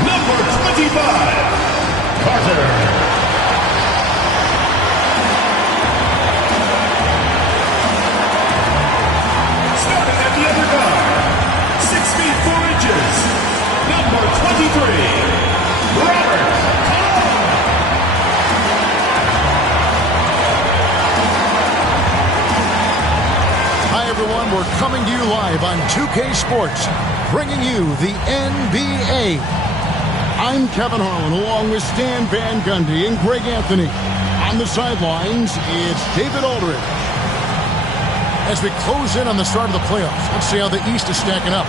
Number 25, Carter. Starting at the other guard, 6 feet 4 inches, number 23, Robert. Hi everyone, we're coming to you live on 2K Sports, bringing you the NBA. I'm Kevin Harlan, along with Stan Van Gundy and Greg Anthony. On the sidelines, it's David Aldridge. As we close in on the start of the playoffs, let's see how the East is stacking up.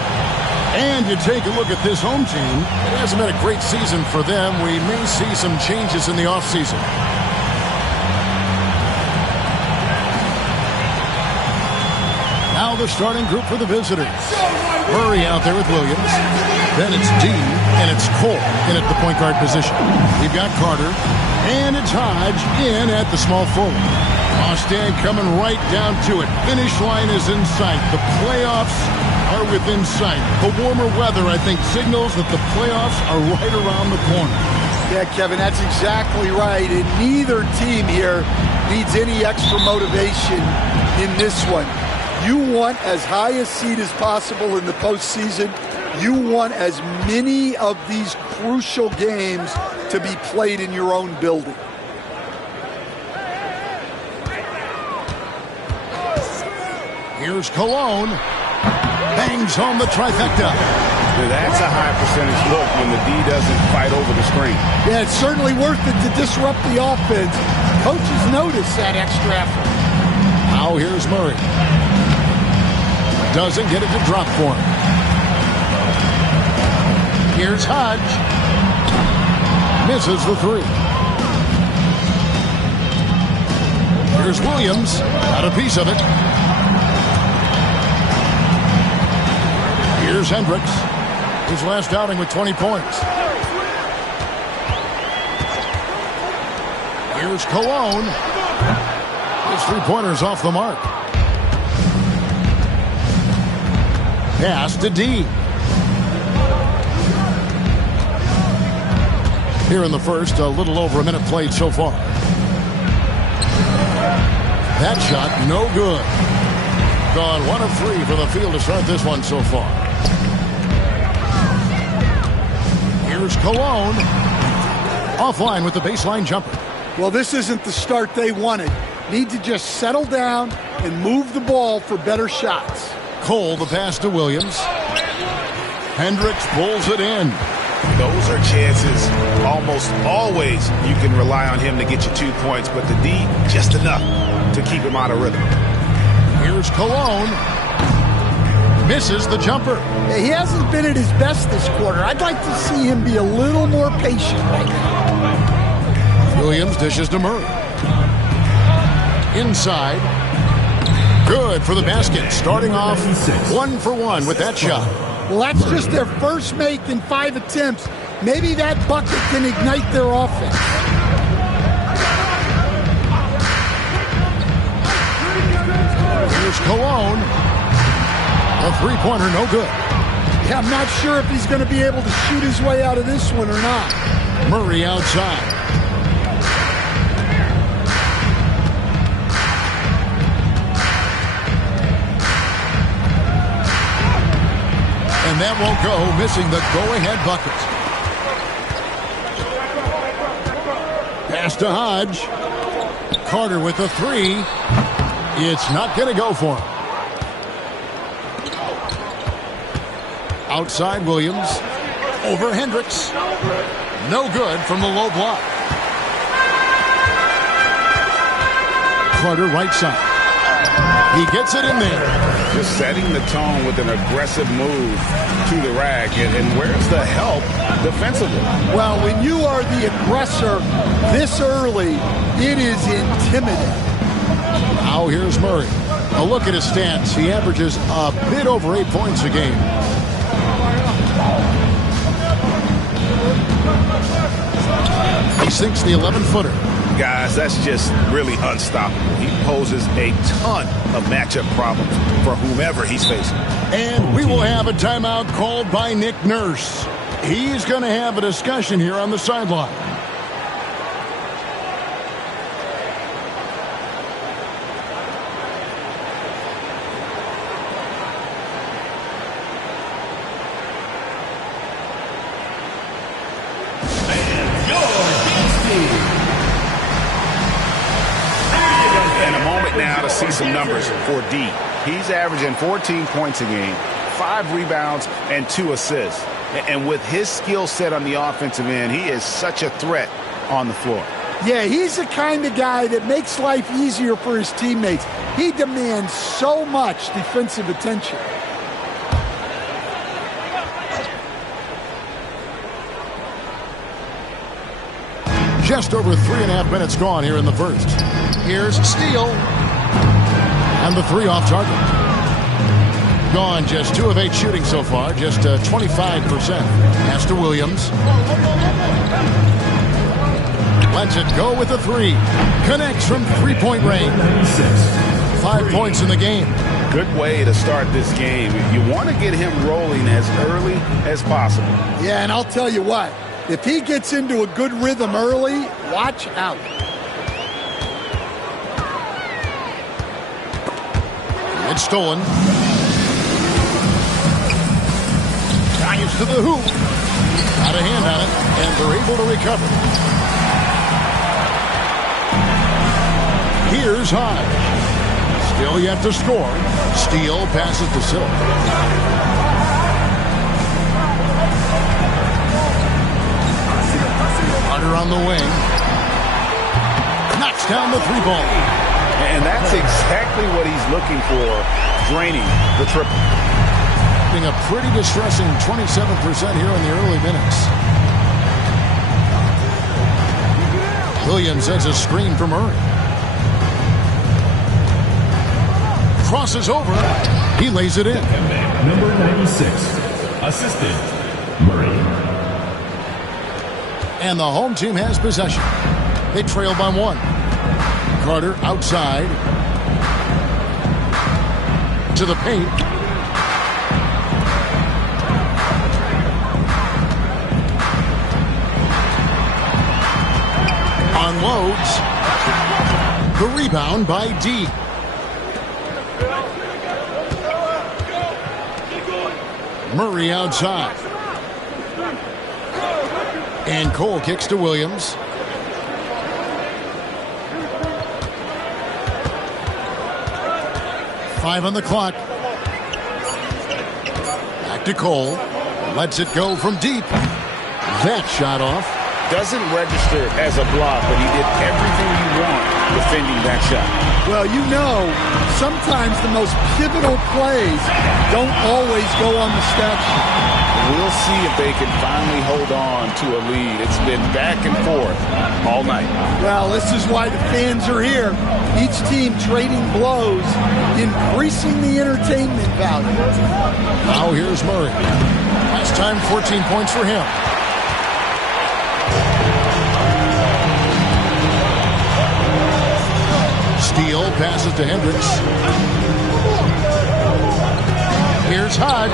And you take a look at this home team. It hasn't been a great season for them. We may see some changes in the offseason. Now the starting group for the visitors. Murray out there with Williams. Then it's D, and it's Cole in at the point guard position. We've got Carter, and it's Hodge in at the small forward. Stan coming right down to it. Finish line is in sight. The playoffs are within sight. The warmer weather, I think, signals that the playoffs are right around the corner. Yeah, Kevin, that's exactly right. And neither team here needs any extra motivation in this one. You want as high a seed as possible in the postseason. You want as many of these crucial games to be played in your own building. Here's Cologne. Bangs home the trifecta. That's a high percentage look when the D doesn't fight over the screen. Yeah, it's certainly worth it to disrupt the offense. Coaches notice that extra effort. Now here's Murray. Doesn't get it to drop for him. Here's Hodge. Misses the three. Here's Williams. Got a piece of it. Here's Hendricks. His last outing with 20 points. Here's Cologne. His three-pointer's off the mark. Pass to D. Here in the first, a little over a minute played so far. That shot, no good. Gone 1 of 3 for the field to start this one so far. Here's Cologne. Offline with the baseline jumper. Well, this isn't the start they wanted. Need to just settle down and move the ball for better shots. Cole, the pass to Williams. Hendricks pulls it in. Those are chances. Almost always you can rely on him to get you 2 points, but the D, just enough to keep him out of rhythm. Here's Cologne. Misses the jumper. Yeah, he hasn't been at his best this quarter. I'd like to see him be a little more patient right now. Williams dishes to Murray. Inside. Good for the basket. Starting off 1 for 1 with that shot. Well, that's just their first make in 5 attempts. Maybe that bucket can ignite their offense. Here's Cologne. A three-pointer, no good. Yeah, I'm not sure if he's going to be able to shoot his way out of this one or not. Murray outside. And that won't go, missing the go-ahead bucket. Pass to Hodge. Carter with the three. It's not going to go for him. Outside Williams. Over Hendricks. No good from the low block. Carter right side. He gets it in there. Just setting the tone with an aggressive move to the rack. And where's the help defensively? Well, when you are the aggressor this early, it is intimidating. Now here's Murray. A look at his stats. He averages a bit over 8 points a game. He sinks the 11-footer. Guys, that's just really unstoppable. He poses a ton of matchup problems for whomever he's facing. And we will have a timeout called by Nick Nurse. He's going to have a discussion here on the sideline. And a moment now to see some numbers for D. He's averaging 14 points a game, 5 rebounds, and 2 assists. And with his skill set on the offensive end, he is such a threat on the floor. Yeah, he's the kind of guy that makes life easier for his teammates. He demands so much defensive attention. Just over 3.5 minutes gone here in the first. Here's Steele. And the 3 off target. Gone just 2 of 8 shooting so far, just 25%. Pass to Williams. Lets it go with the 3. Connects from 3-point range. 5 points in the game. Good way to start this game. You want to get him rolling as early as possible. Yeah, and I'll tell you what. If he gets into a good rhythm early, watch out. It's stolen. Drives to the hoop. Got a hand on it, and they're able to recover. Here's Hodge. Still yet to score. Steele passes to Silk. Hunter on the wing. Knocks down the 3-ball. And that's exactly what he's looking for, draining the triple. Being a pretty distressing 27% here in the early minutes. Williams sends a screen from Murray. Crosses over. He lays it in. Number 96, assistant, Murray. And the home team has possession. They trail by 1. Carter outside. To the paint. Unloads. The rebound by D. Murray outside. And Cole kicks to Williams. Five on the clock. Back to Cole. Lets it go from deep. That shot off. Doesn't register as a block, but he did everything you want defending that shot. Well, you know, sometimes the most pivotal plays don't always go on the stat sheet. We'll see if they can finally hold on to a lead. It's been back and forth all night. Well, this is why the fans are here. Each team trading blows, increasing the entertainment value. Now here's Murray. Last time, 14 points for him. Steele passes to Hendricks. Here's Hodge.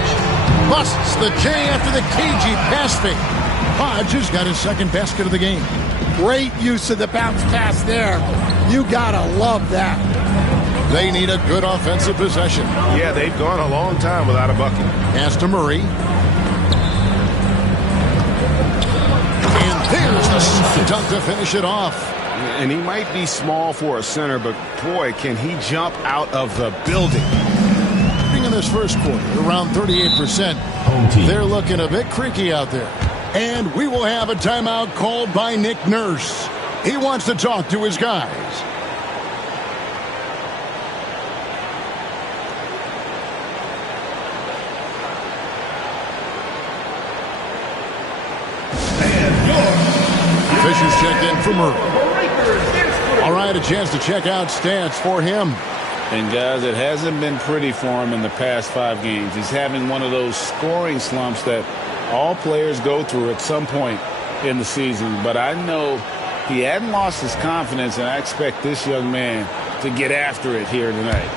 Busts the J after the cagey pass fake. Hodge has got his second basket of the game. Great use of the bounce pass there. You gotta love that. They need a good offensive possession. Yeah, they've gone a long time without a bucket. Pass to Murray. And there's the side dunk to finish it off. And he might be small for a center, but boy, can he jump out of the building. In this first quarter, around 38%. They're looking a bit creaky out there. And we will have a timeout called by Nick Nurse. He wants to talk to his guys. Fisher's checked in for Murray. All right, a chance to check out stats for him. And, guys, it hasn't been pretty for him in the past 5 games. He's having one of those scoring slumps that all players go through at some point in the season. But I know he hadn't lost his confidence, and I expect this young man to get after it here tonight.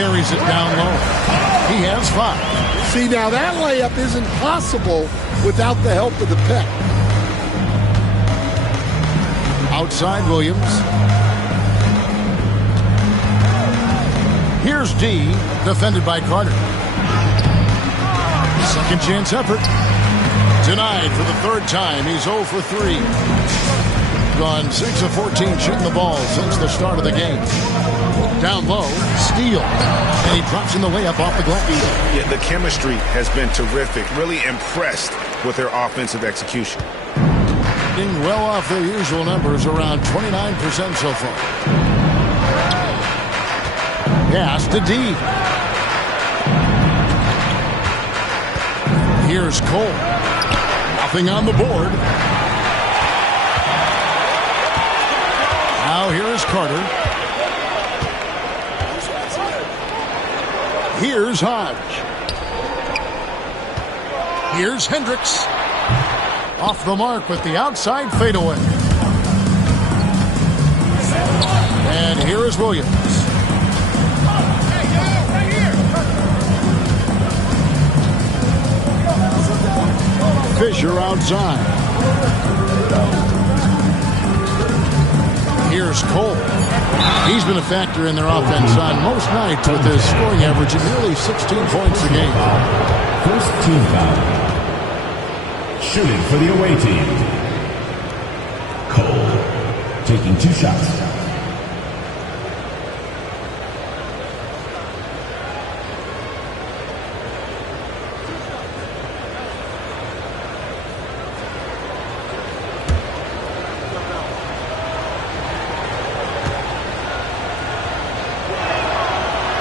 buries it down low. He has 5. See, now that layup isn't possible without the help of the pick. Outside Williams. Here's D, defended by Carter. Second chance effort. Denied for the 3rd time. He's 0 for 3. Gone 6 of 14 shooting the ball since the start of the game. Down low, steal. And he drops in the layup off the glass. Yeah, the chemistry has been terrific. Really impressed with their offensive execution. Well off their usual numbers, around 29% so far. Pass to D. Here's Cole. Nothing on the board. Now here is Carter. Here's Hodge. Here's Hendricks. Off the mark with the outside fadeaway. And here is Williams. Fisher outside. Here's Cole. He's been a factor in their offense on most nights with his scoring average of nearly 16 points a game. First team foul. Shooting for the away team. Cole taking 2 shots.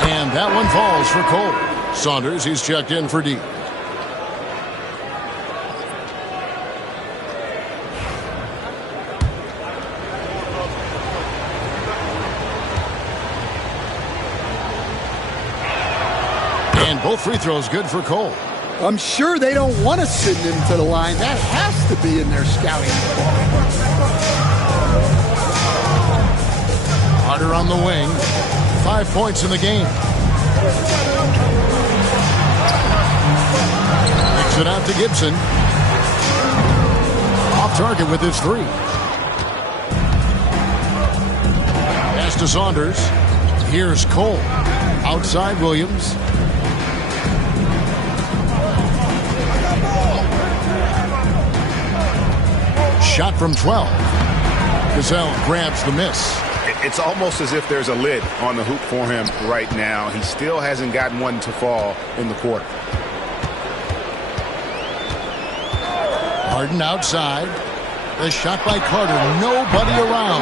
And that one falls for Cole. Saunders, he's checked in for D. And both free throws good for Cole. I'm sure they don't want to send him to the line. That has to be in their scouting report. Carter on the wing. 5 points in the game. Kicks it out to Gibson. Off target with his 3. Pass to Saunders. Here's Cole. Outside Williams. Shot from 12. Gazelle grabs the miss. It's almost as if there's a lid on the hoop for him right now. He still hasn't gotten one to fall in the quarter. Harden outside. The shot by Carter. Nobody around.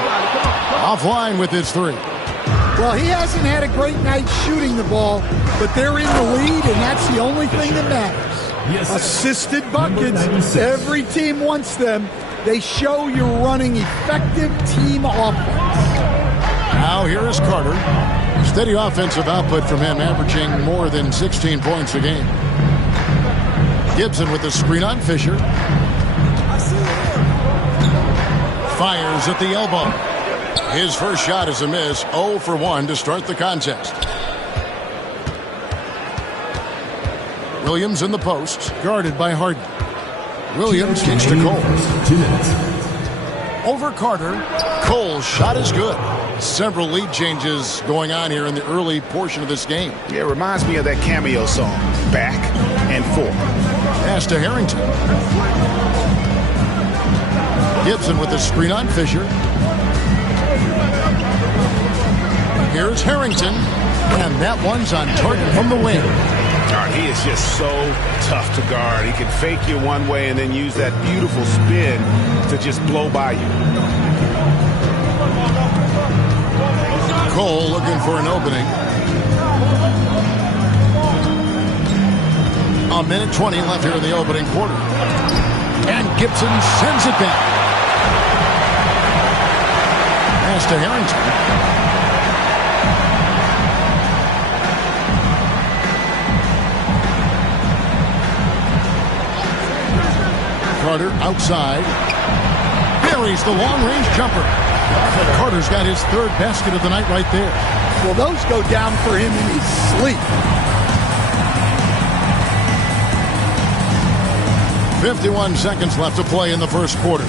Offline with his 3. Well, he hasn't had a great night shooting the ball, but they're in the lead, and that's the only thing that matters. Yes. Assisted buckets. Every team wants them. They show you're running effective team offense. Now here is Carter. Steady offensive output from him, averaging more than 16 points a game. Gibson with the screen on Fisher. Fires at the elbow. His first shot is a miss. 0 for 1 to start the contest. Williams in the post, guarded by Harden. Williams kicks to Cole. 2 minutes. Over Carter. Cole's shot is good. Several lead changes going on here in the early portion of this game. Yeah, it reminds me of that cameo song, Back and Forth. Pass to Harrington. Gibson with the screen on Fisher. Here's Harrington. And that one's on target from the wing. He is just so tough to guard. He can fake you one way and then use that beautiful spin to just blow by you. Cole looking for an opening. A minute 20 left here in the opening quarter. And Gibson sends it back. Pass to Harrington. Carter outside. Buries the long-range jumper. Carter's got his third basket of the night right there. Well, those go down for him in his sleep. 51 seconds left to play in the first quarter.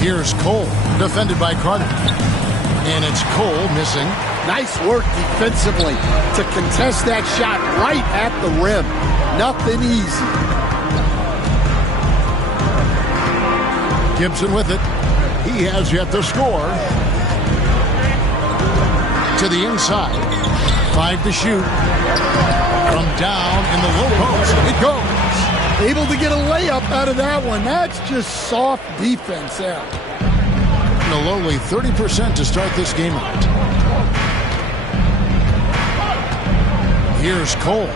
Here's Cole, defended by Carter. And it's Cole missing. Nice work defensively to contest that shot right at the rim. Nothing easy. Gibson with it. He has yet to score. To the inside. 5 to shoot. From down in the low post, it goes. Able to get a layup out of that one. That's just soft defense there. And a lowly 30% to start this game out. Here's Cole.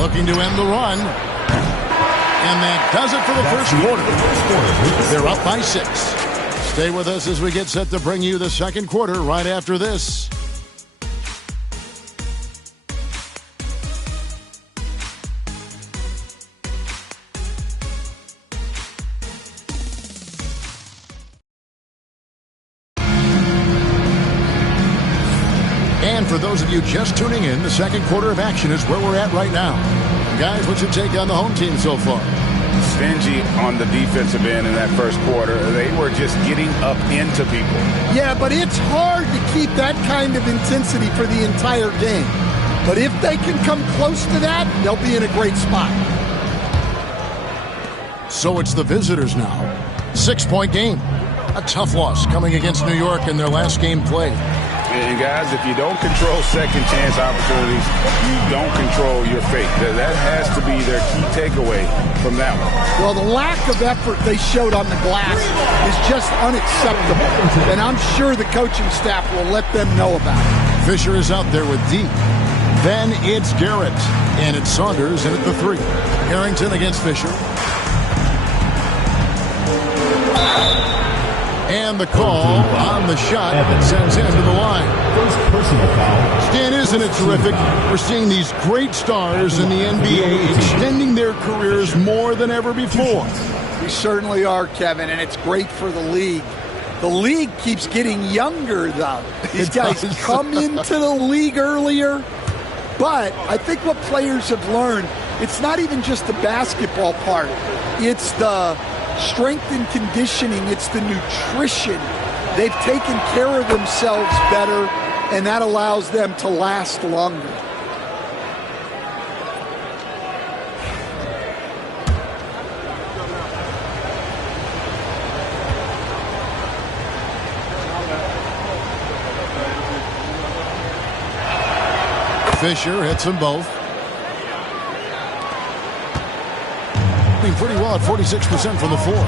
Looking to end the run. And that does it for the first quarter. They're up by 6. Stay with us as we get set to bring you the second quarter right after this. And for those of you just tuning in, the second quarter of action is where we're at right now. Guys, what's your take on the home team so far? Stingy on the defensive end in that first quarter. They were just getting up into people. Yeah, but it's hard to keep that kind of intensity for the entire game. But if they can come close to that, they'll be in a great spot. So it's the visitors now. 6-point game. A tough loss coming against New York in their last game played. And guys, if you don't control second chance opportunities, you don't control your fate. That has to be their key takeaway from that one. Well, the lack of effort they showed on the glass is just unacceptable. And I'm sure the coaching staff will let them know about it. Fisher is out there with D. Then it's Garrett. And it's Saunders in at the 3. Harrington against Fisher. And the call on the shot that sends him to the line. First personal foul. Stan, isn't it terrific? We're seeing these great stars in the NBA extending their careers more than ever before. We certainly are, Kevin, and it's great for the league. The league keeps getting younger, though. These guys come into the league earlier. But I think what players have learned, it's not even just the basketball part. It's the strength and conditioning, it's the nutrition. They've taken care of themselves better, and that allows them to last longer. Fisher hits them both. Pretty well at 46% from the floor.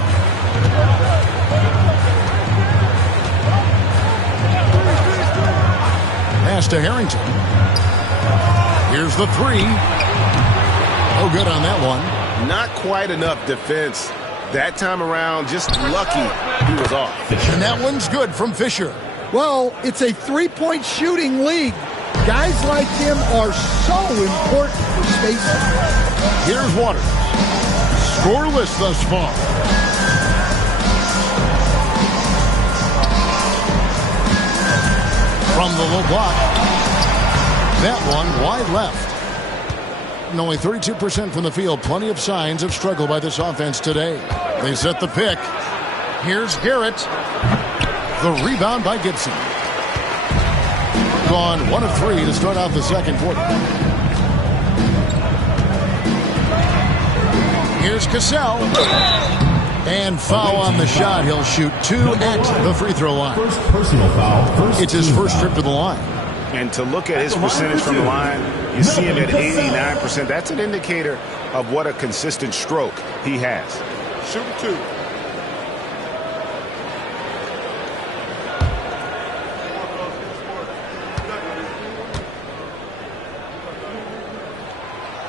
Pass to Harrington. Here's the 3. Oh, good on that one. Not quite enough defense that time around. Just lucky he was off. And that one's good from Fisher. Well, it's a three-point shooting league. Guys like him are so important for spacing. Here's Waters. Scoreless thus far. From the low block. That one wide left. And only 32% from the field. Plenty of signs of struggle by this offense today. They set the pick. Here's Garrett. The rebound by Gibson. Gone 1 of 3 to start out the second quarter. Here's Cassell. And foul on the shot. He'll shoot 2 at the free throw line. First personal foul. It's his first trip to the line. And to look at his percentage from the line, you see him at 89%. That's an indicator of what a consistent stroke he has. Shoot 2.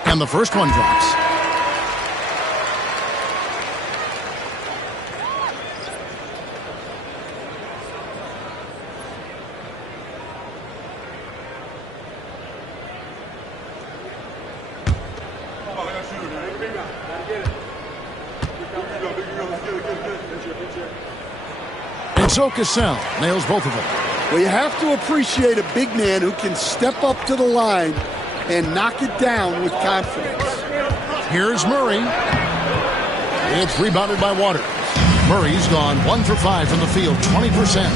And the first one drops. And so Cassell nails both of them. Well, you have to appreciate a big man who can step up to the line and knock it down with confidence. Here's Murray. It's rebounded by Waters. Murray's gone 1 for 5 from the field, 20%.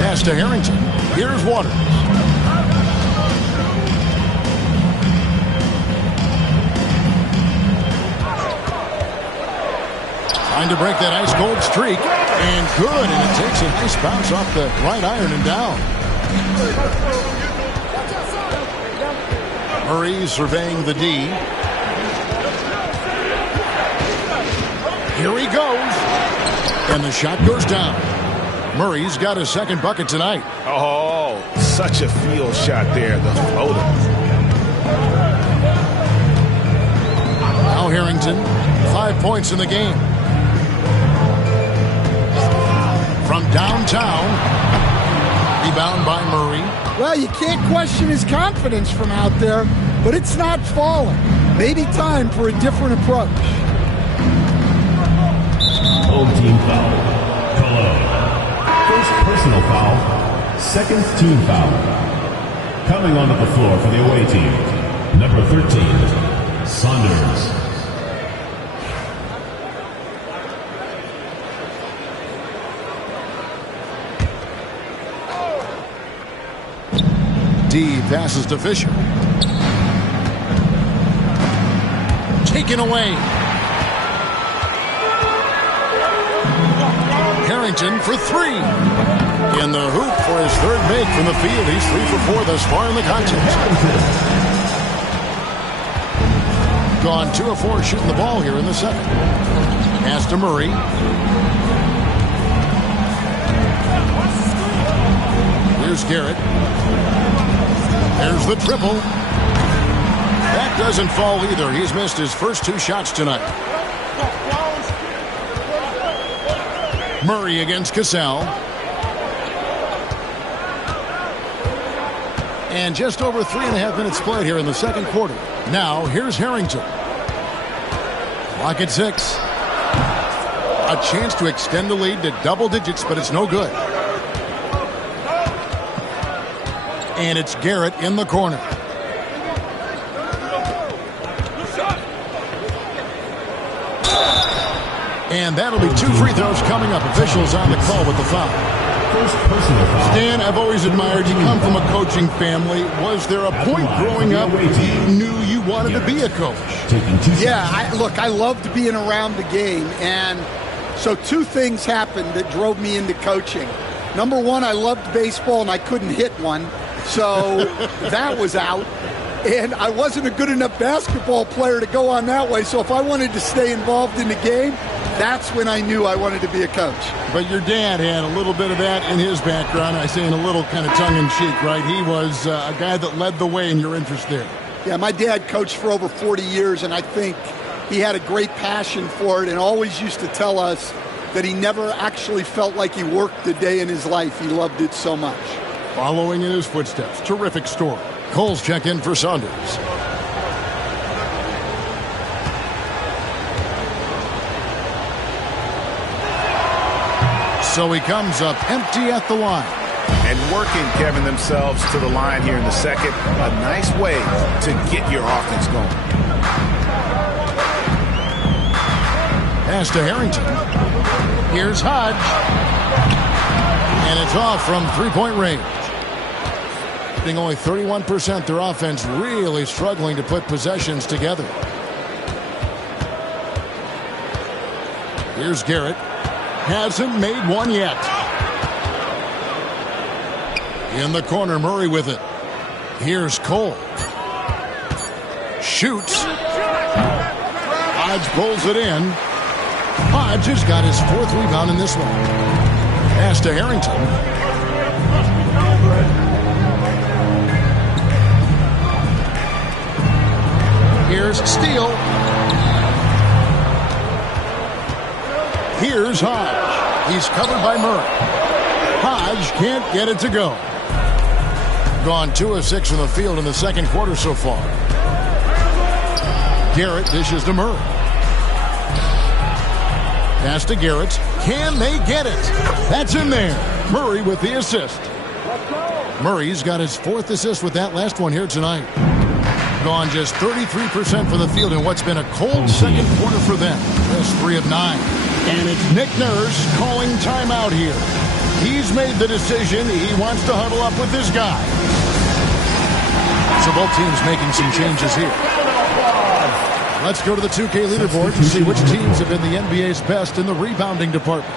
Pass to Harrington. Here's Waters. Trying to break that ice-cold streak. And good, and it takes a nice bounce off the right iron and down. Murray surveying the D. Here he goes. And the shot goes down. Murray's got his second bucket tonight. Oh, such a field shot there, the floater. Now Harrington, 5 points in the game. From downtown, rebound by Murray. Well, you can't question his confidence from out there, but it's not falling. Maybe time for a different approach. Old team foul. Cologne. First personal foul. Second team foul. Coming onto the floor for the away team. Number 13, Saunders. D passes to Fisher. Taken away. Harrington for 3. In the hoop for his third make from the field. He's 3 for 4 thus far in the contest. Gone 2 of 4 shooting the ball here in the second. Pass to Murray. Here's Garrett. There's the triple. That doesn't fall either. He's missed his first 2 shots tonight. Murray against Cassell. And just over 3.5 minutes played here in the second quarter. Now, here's Harrington. Clock at 6. A chance to extend the lead to double digits, but it's no good. And it's Garrett in the corner. And that'll be 2 free throws coming up. Officials on the call with the foul. First personal foul. Stan, I've always admired you. Come from a coaching family. Was there a point growing up you knew you wanted to be a coach? Yeah, I loved being around the game. And so 2 things happened that drove me into coaching. Number 1, I loved baseball and I couldn't hit one. So that was out. And I wasn't a good enough basketball player to go on that way. So if I wanted to stay involved in the game, that's when I knew I wanted to be a coach. But your dad had a little bit of that in his background. I say in a little kind of tongue-in-cheek, right? He was a guy that led the way in your interest there. Yeah, my dad coached for over 40 years, and I think he had a great passion for it and always used to tell us that he never actually felt like he worked a day in his life. He loved it so much. Following in his footsteps. Terrific story. Cole's checked in for Saunders. So he comes up empty at the line. And working, Kevin, themselves to the line here in the second. A nice way to get your offense going. Pass to Harrington. Here's Hodge. And it's off from 3-point range. Being only 31%, their offense really struggling to put possessions together. Here's Garrett. Hasn't made one yet. In the corner, Murray with it. Here's Cole. Shoots. Hodge pulls it in. Hodge has got his 4th rebound in this one. Pass to Harrington. Here's Steele. Here's Hodge. He's covered by Murray. Hodge can't get it to go. Gone 2 of 6 from the field in the second quarter so far. Garrett dishes to Murray. Pass to Garrett. Can they get it? That's in there. Murray with the assist. Murray's got his 4th assist with that last one here tonight. Gone just 33% from the field in what's been a cold second quarter for them. Just 3 of 9. And it's Nick Nurse calling timeout here. He's made the decision. He wants to huddle up with this guy. So both teams making some changes here. Let's go to the 2K leaderboard to see which teams have been the NBA's best in the rebounding department.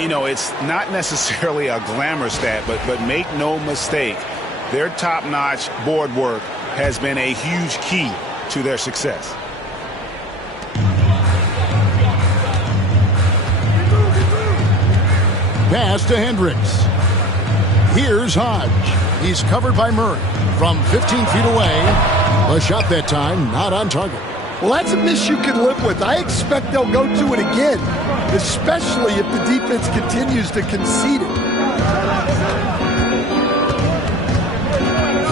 You know, it's not necessarily a glamour stat, but make no mistake, their top-notch board work has been a huge key to their success. Pass to Hendricks. Here's Hodge. He's covered by Murray from 15 feet away. A shot that time, not on target. Well, that's a miss you can live with. I expect they'll go to it again, especially if the defense continues to concede it.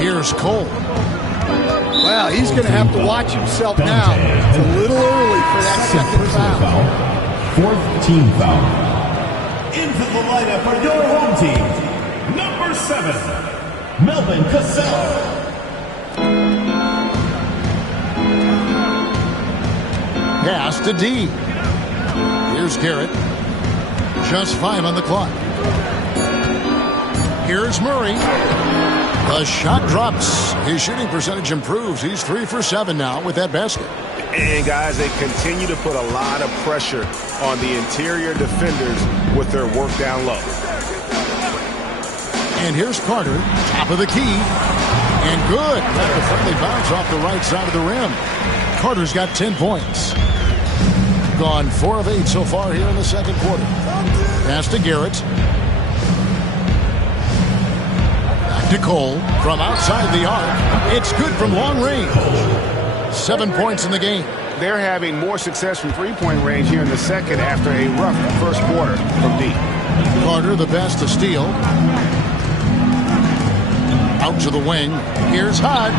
Here's Cole. Wow, he's going to have to watch himself now. It's a little early for that second foul. 4th team foul. Into the lineup for your home team, number 7, Melvin Cassell. Pass to D. Here's Garrett. Just 5 on the clock. Here's Murray. The shot drops. His shooting percentage improves. He's 3 for 7 now with that basket. And guys, they continue to put a lot of pressure on the interior defenders with their work down low. And here's Carter, top of the key. And good. Let the friendly bounce off the right side of the rim. Carter's got 10 points. Gone 4 of 8 so far here in the second quarter. Pass to Garrett. Back to Cole from outside the arc. It's good from long range. 7 points in the game. They're having more success from three-point range here in the second after a rough first quarter from deep. Carter the best to steal. Out to the wing. Here's Hodge.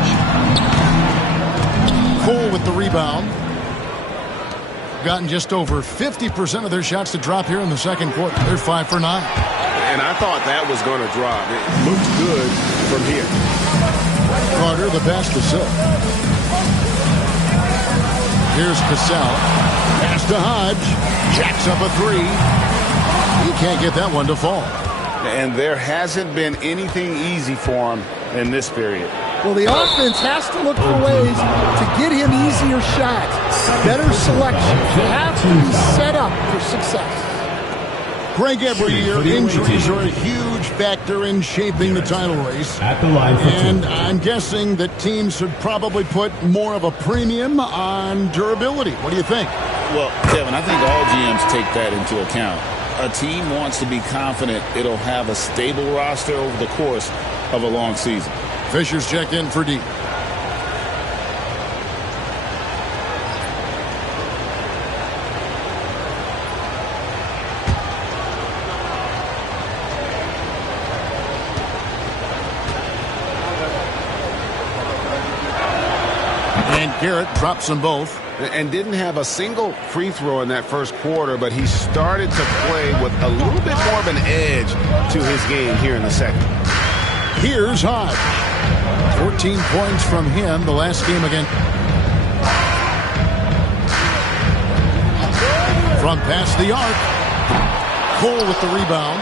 Cole with the rebound. Gotten just over 50% of their shots to drop here in the second quarter. They're 5 for 9. And I thought that was going to drop. It looked good from here. Carter the best to Silk. Here's Cassell. Pass to Hodge. Jacks up a 3. He can't get that one to fall. And there hasn't been anything easy for him in this period. Well, the offense has to look for ways to get him easier shots, better selection. They have to be set up for success. Greg, every year injuries are a huge factor in shaping the title race. At the line for and I'm guessing that teams should probably put more of a premium on durability. What do you think? Well, Kevin, I think all GMs take that into account. A team wants to be confident it'll have a stable roster over the course of a long season. Fisher's check in for D. And Garrett drops them both. And didn't have a single free throw in that first quarter, but he started to play with a little bit more of an edge to his game here in the second. Here's Hodge. 14 points from him the last game again. From past the arc. Cole with the rebound.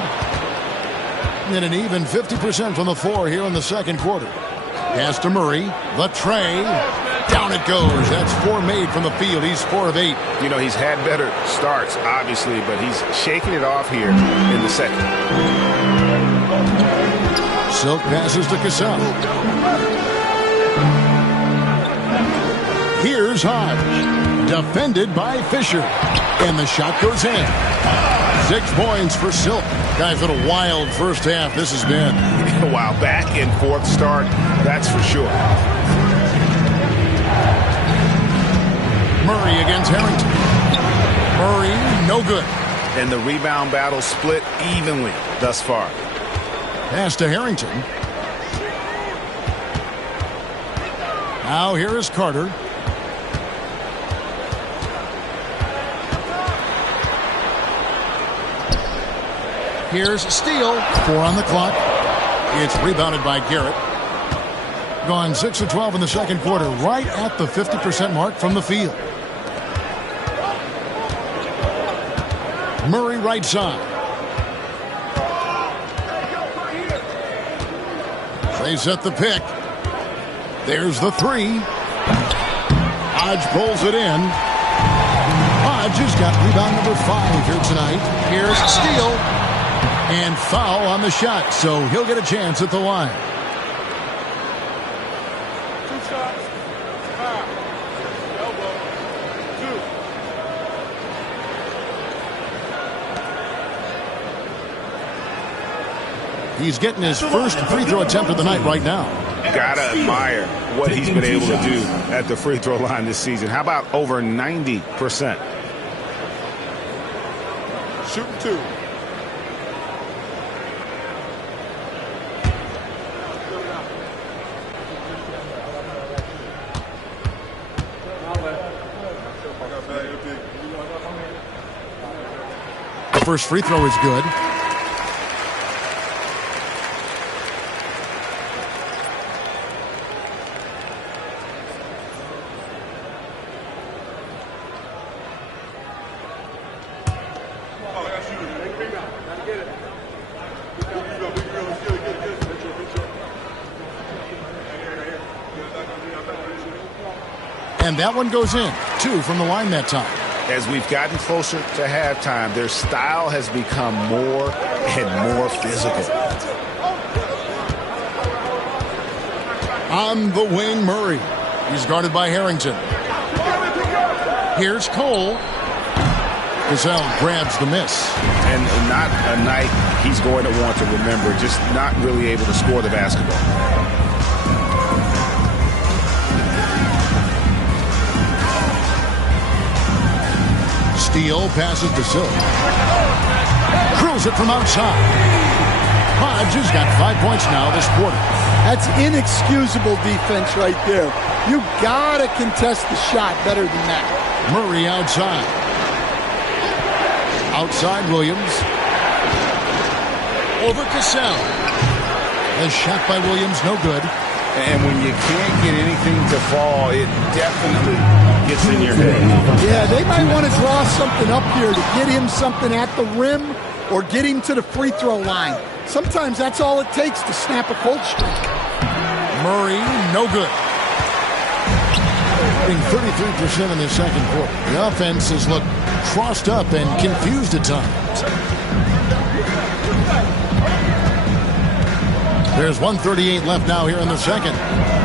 And an even 50% from the floor here in the second quarter. Pass to Murray. The tray. Down it goes. That's 4 made from the field. He's 4 of 8. You know, he's had better starts, obviously, but he's shaking it off here in the second. Silk passes to Cassell. Here's Hodge. Defended by Fisher. And the shot goes in. 6 points for Silk. Guys, what a wild first half this has been. Wow, back and forth start, that's for sure. Murray against Harrington. Murray, no good. And the rebound battle split evenly thus far. Pass to Harrington. Now here is Carter. Here's Steele. 4 on the clock. It's rebounded by Garrett. Gone 6 of 12 in the second quarter, right at the 50% mark from the field. Murray right side. They set the pick. There's the 3. Hodge pulls it in. Hodge has got rebound number 5 here tonight. Here's Steele. And foul on the shot, so he'll get a chance at the line. 2 shots. Foul. Elbow. 2. He's getting his first free throw attempt of the night right now. Gotta admire what he's been able to do at the free throw line this season. How about over 90%? Shooting 2. The first free throw is good. And that one goes in. 2 from the line that time. As we've gotten closer to halftime, their style has become more and more physical. On the wing, Murray. He's guarded by Harrington. Here's Cole. Gazelle grabs the miss. And not a night he's going to want to remember, just not really able to score the basketball. Steele passes to Silk. Drills it from outside. Hodge has got 5 points now this quarter. That's inexcusable defense right there. You gotta contest the shot better than that. Murray outside. Outside Williams. Over Cassell. The shot by Williams, no good. And when you can't get anything to fall, it definitely gets in your head. Yeah, they might want to draw something up here to get him something at the rim or get him to the free throw line. Sometimes that's all it takes to snap a cold streak. Murray, no good. Being 33% in the second quarter. The offense has looked crossed up and confused at times. There's 1:38 left now here in the second.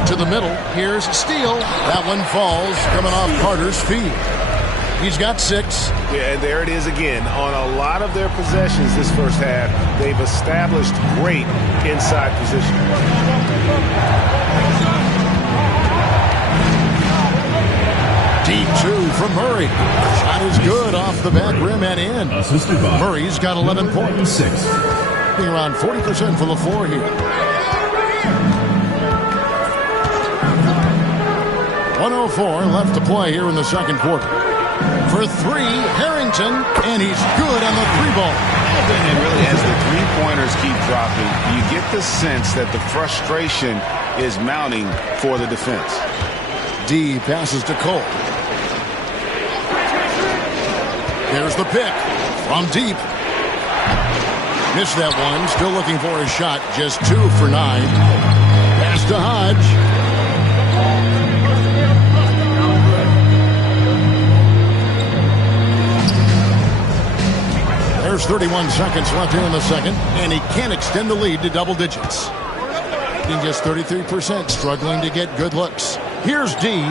To the middle. Here's Steele. That one falls, coming off Carter's feet. He's got 6. Yeah, and there it is again. On a lot of their possessions this first half, they've established great inside position. Deep 2 from Murray. Shot is good off the back rim and in. Murray's got 11 points. 6. Being around 40% from the floor here. 1:04 left to play here in the second quarter. For 3, Harrington, and he's good on the 3-ball. And really, as the three-pointers keep dropping, you get the sense that the frustration is mounting for the defense. D passes to Cole. There's the pick from deep. Missed that one. Still looking for a shot. Just 2 for 9. Pass to Hodge. There's 31 seconds left here in the second, and he can't extend the lead to double digits. Being just 33%, struggling to get good looks. Here's D.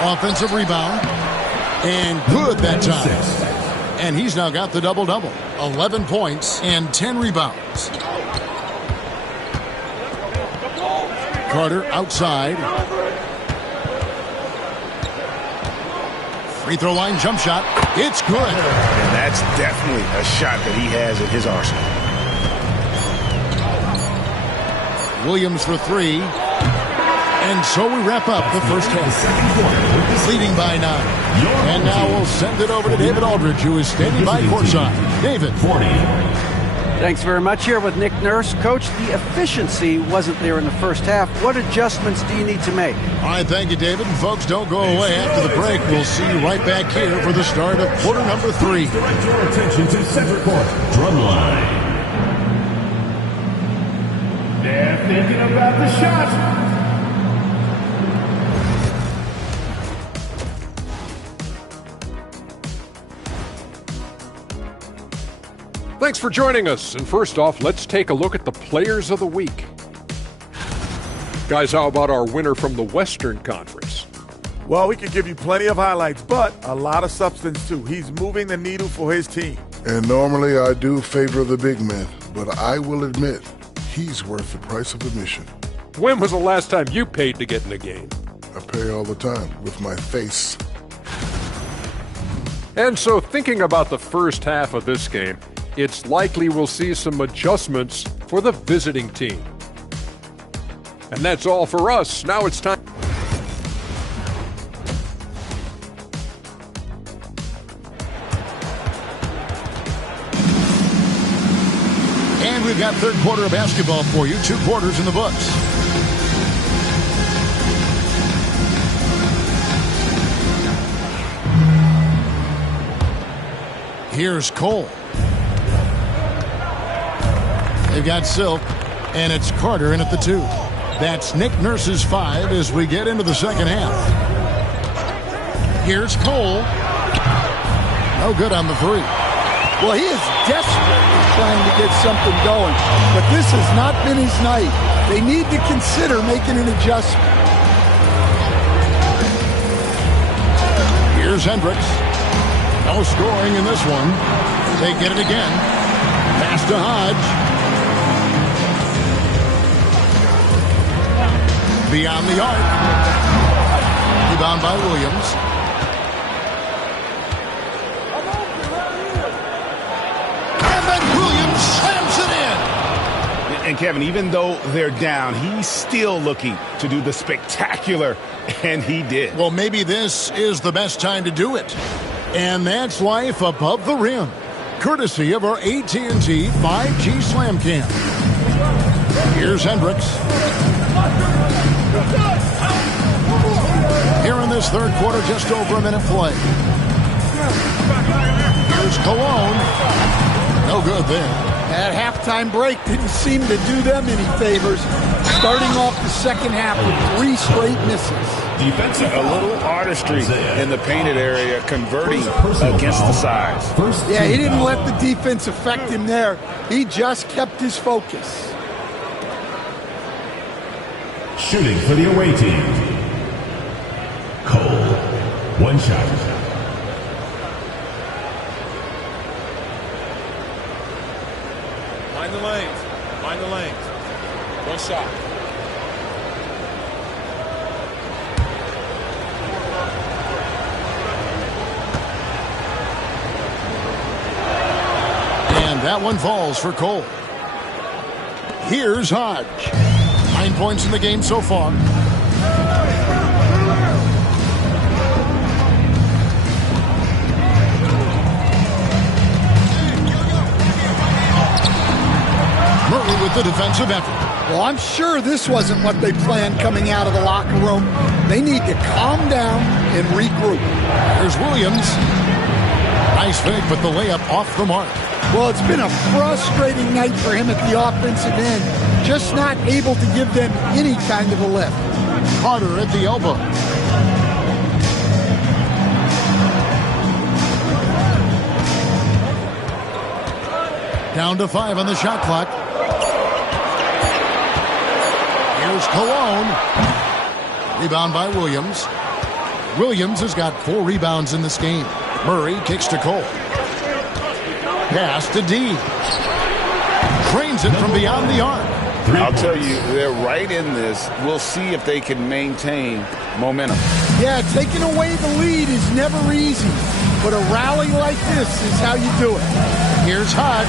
Offensive rebound. And good that time. And he's now got the double-double. 11 points and 10 rebounds. Carter outside. Free throw line jump shot. It's good. And that's definitely a shot that he has in his arsenal. Williams for 3. And so we wrap up the first half, leading by 9. And now we'll send it over to David Aldridge, who is standing by courtside. David. 40. Thanks very much. Here with Nick Nurse. Coach, the efficiency wasn't there in the first half. What adjustments do you need to make? All right, thank you, David. And folks, don't go away. After the break, we'll see you right back here for the start of quarter number 3. Direct your attention to center court. Drumline. They're thinking about the shot. Thanks for joining us. And first off, let's take a look at the Players of the Week. Guys, how about our winner from the Western Conference? Well, we can give you plenty of highlights, but a lot of substance too. He's moving the needle for his team. And normally I do favor the big man, but I will admit he's worth the price of admission. When was the last time you paid to get in a game? I pay all the time with my face. And so thinking about the first half of this game, it's likely we'll see some adjustments for the visiting team. And that's all for us. Now it's time. And we've got third quarter of basketball for you. 2 quarters in the books. Here's Cole. They've got Silk, and it's Carter in at the 2. That's Nick Nurse's 5 as we get into the second half. Here's Cole. No good on the 3. Well, he is desperately trying to get something going, but this has not been his night. They need to consider making an adjustment. Here's Hendricks. No scoring in this one. They get it again. Pass to Hodge. Beyond the arc. Rebound by Williams. And then Williams slams it in. And Kevin, even though they're down, he's still looking to do the spectacular, and he did. Well, maybe this is the best time to do it. And that's life above the rim. Courtesy of our AT&T 5G Slam Cam. Here's Hendricks. Here in this third quarter, just over a minute play. Here's Cologne. No good there. That halftime break didn't seem to do them any favors. Starting off the second half with 3 straight misses. Defensive A little artistry in the painted area, converting against the size. Yeah, he didn't let the defense affect him there. He just kept his focus. Shooting for the away team. Cole. 1 shot. Find the lanes. Find the lanes. 1 shot. And that one falls for Cole. Here's Hodge. 9 points in the game so far. Murray with the defensive effort. Well, I'm sure this wasn't what they planned coming out of the locker room. They need to calm down and regroup. There's Williams. Nice fake, but the layup off the mark. Well, it's been a frustrating night for him at the offensive end. Just not able to give them any kind of a lift. Carter at the elbow. Down to 5 on the shot clock. Here's Cologne. Rebound by Williams. Williams has got 4 rebounds in this game. Murray kicks to Cole. Pass to D. Trains it from beyond the arc. I'll tell you, they're right in this. We'll see if they can maintain momentum. Yeah, taking away the lead is never easy. But a rally like this is how you do it. Here's Hodge.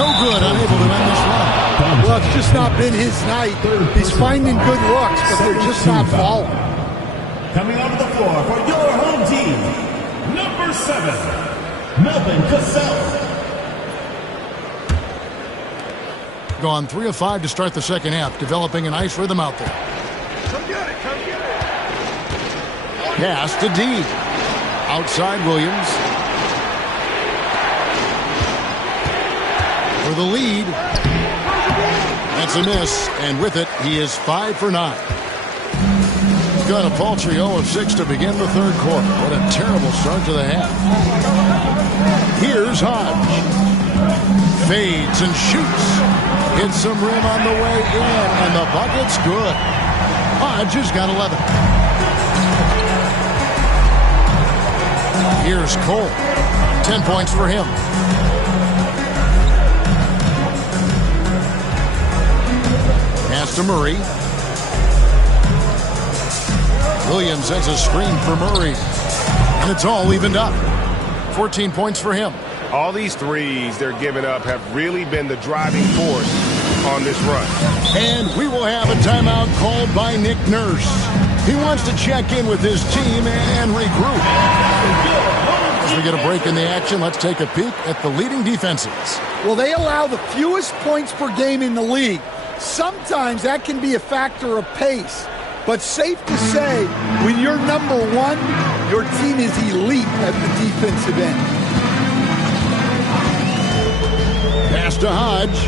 No good, unable to end this run. Well, it's just not been his night. He's finding good looks, but they're just not falling. Coming onto the floor for your home team, number 7, Melvin Cassell. Gone 3 of 5 to start the second half, developing a nice rhythm out there. Come get it, come get it. Pass to D. Outside Williams. For the lead. That's a miss, and with it, he is 5 for 9. He's got a paltry 0 of 6 to begin the third quarter. What a terrible start to the half. Here's Hodge. Fades and shoots. Hits some rim on the way in, and the bucket's good. Hodge has got 11. Here's Cole. 10 points for him. Pass to Murray. Williams has a screen for Murray. And it's all evened up. 14 points for him. All these threes they're giving up have really been the driving force on this run. And we will have a timeout called by Nick Nurse. He wants to check in with his team and regroup. As we get a break in the action, let's take a peek at the leading defenses. Well, they allow the fewest points per game in the league. Sometimes that can be a factor of pace. But safe to say, when you're number 1, your team is elite at the defensive end. Pass to Hodge.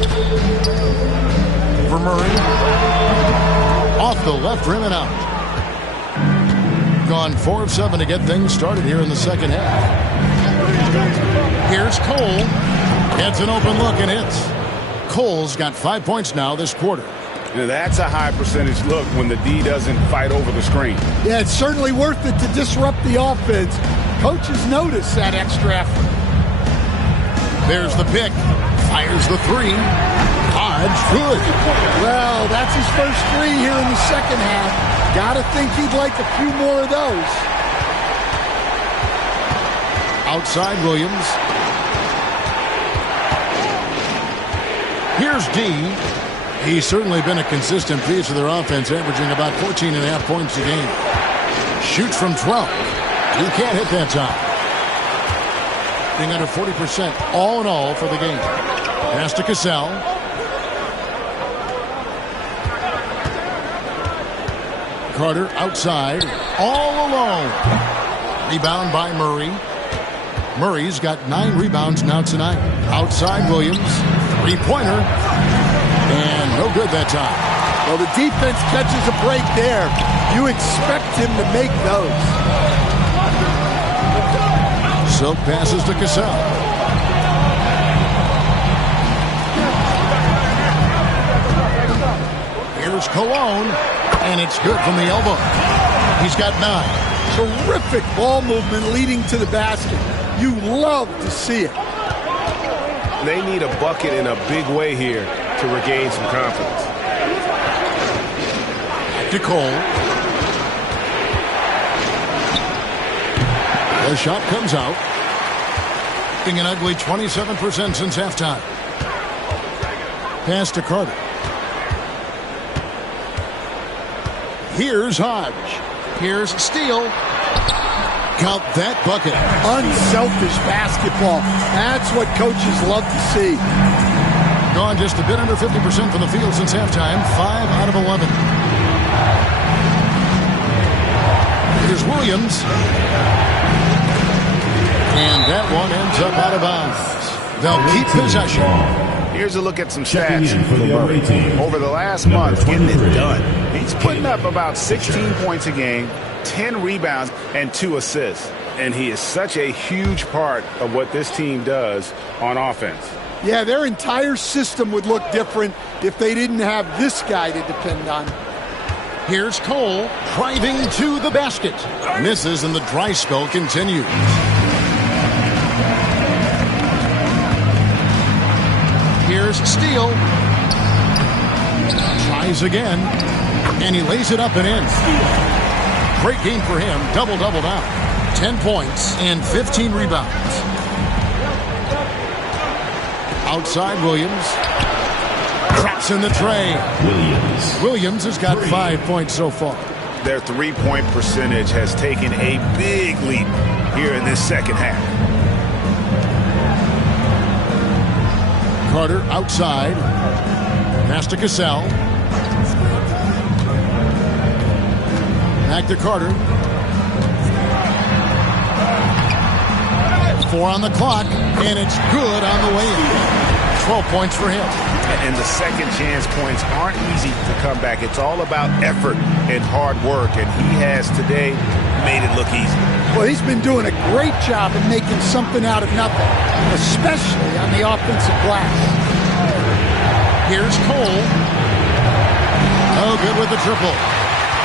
For Murray. Off the left rim and out. Gone 4 of 7 to get things started here in the second half. Here's Cole. Gets an open look and hits. Cole's got 5 points now this quarter. Now that's a high percentage look when the D doesn't fight over the screen. Yeah, it's certainly worth it to disrupt the offense. Coaches notice that extra effort. There's the pick. Fires the 3. Hodge, good. Well, that's his first 3 here in the second half. Gotta think he'd like a few more of those. Outside Williams. Here's D. He's certainly been a consistent piece of their offense, averaging about 14.5 points a game. Shoots from 12. He can't hit that time. Being under 40% all in all for the game. Pass to Cassell. Carter outside. All alone. Rebound by Murray. Murray's got 9 rebounds now tonight. Outside Williams. 3-pointer. And no good that time. Well, the defense catches a break there. You expect him to make those. Silk passes to Cassell. Here's Cologne, and it's good from the elbow. He's got 9. Terrific ball movement leading to the basket. You love to see it. They need a bucket in a big way here to regain some confidence. To Cole. The shot comes out. Being an ugly 27% since halftime. Pass to Carter. Here's Hodge. Here's Steele. Count that bucket. Unselfish basketball. That's what coaches love to see. Gone just a bit under 50% from the field since halftime. 5 out of 11. Here's Williams. And that one ends up out of bounds. They'll keep possession. Here's a look at some stats for Murray. Over the last month, getting it done. He's putting up about 16 points a game, 10 rebounds, and 2 assists. And he is such a huge part of what this team does on offense. Yeah, their entire system would look different if they didn't have this guy to depend on. Here's Cole driving to the basket. Misses and the dry spell continues. Here's Steele. Tries again. And he lays it up and in. Great game for him. Double-double now. 10 points and 15 rebounds. Outside Williams. Traps in the tray. Williams has got 5 points so far. Their three-point percentage has taken a big leap here in this second half. Carter outside. Pass to Cassell. Back to Carter. 4 on the clock, and it's good on the way in. 12 points for him. And the second chance points aren't easy to come back. It's all about effort and hard work, and he has today made it look easy. Well, he's been doing a great job in making something out of nothing, especially on the offensive glass. Here's Cole. Oh, good with the triple.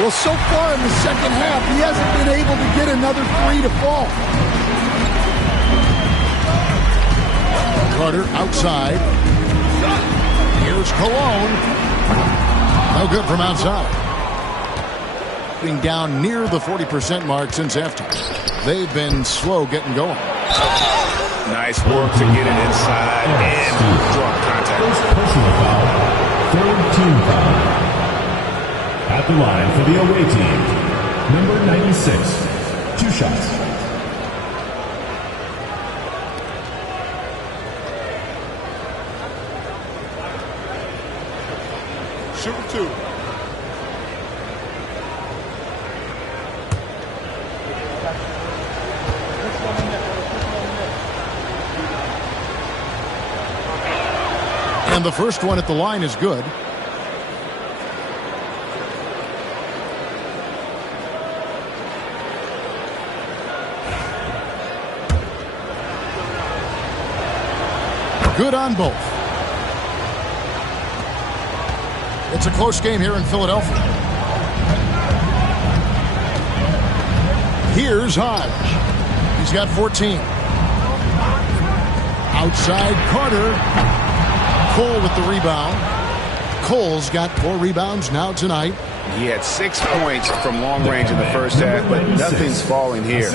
Well, so far in the second half, he hasn't been able to get another three to fall. Carter outside. Here's Cologne. No good from outside. Being down near the 40% mark since halftime. They've been slow getting going. Nice work to get it inside and draw contact. First personal foul, third team foul. At the line for the away team, number 96, 2 shots. Shooting 2. And the first one at the line is good. Good on both. It's a close game here in Philadelphia. Here's Hodge. He's got 14. Outside Carter. Cole with the rebound. Cole's got 4 rebounds now tonight. He had 6 points from long range in the first half, but nothing's falling here.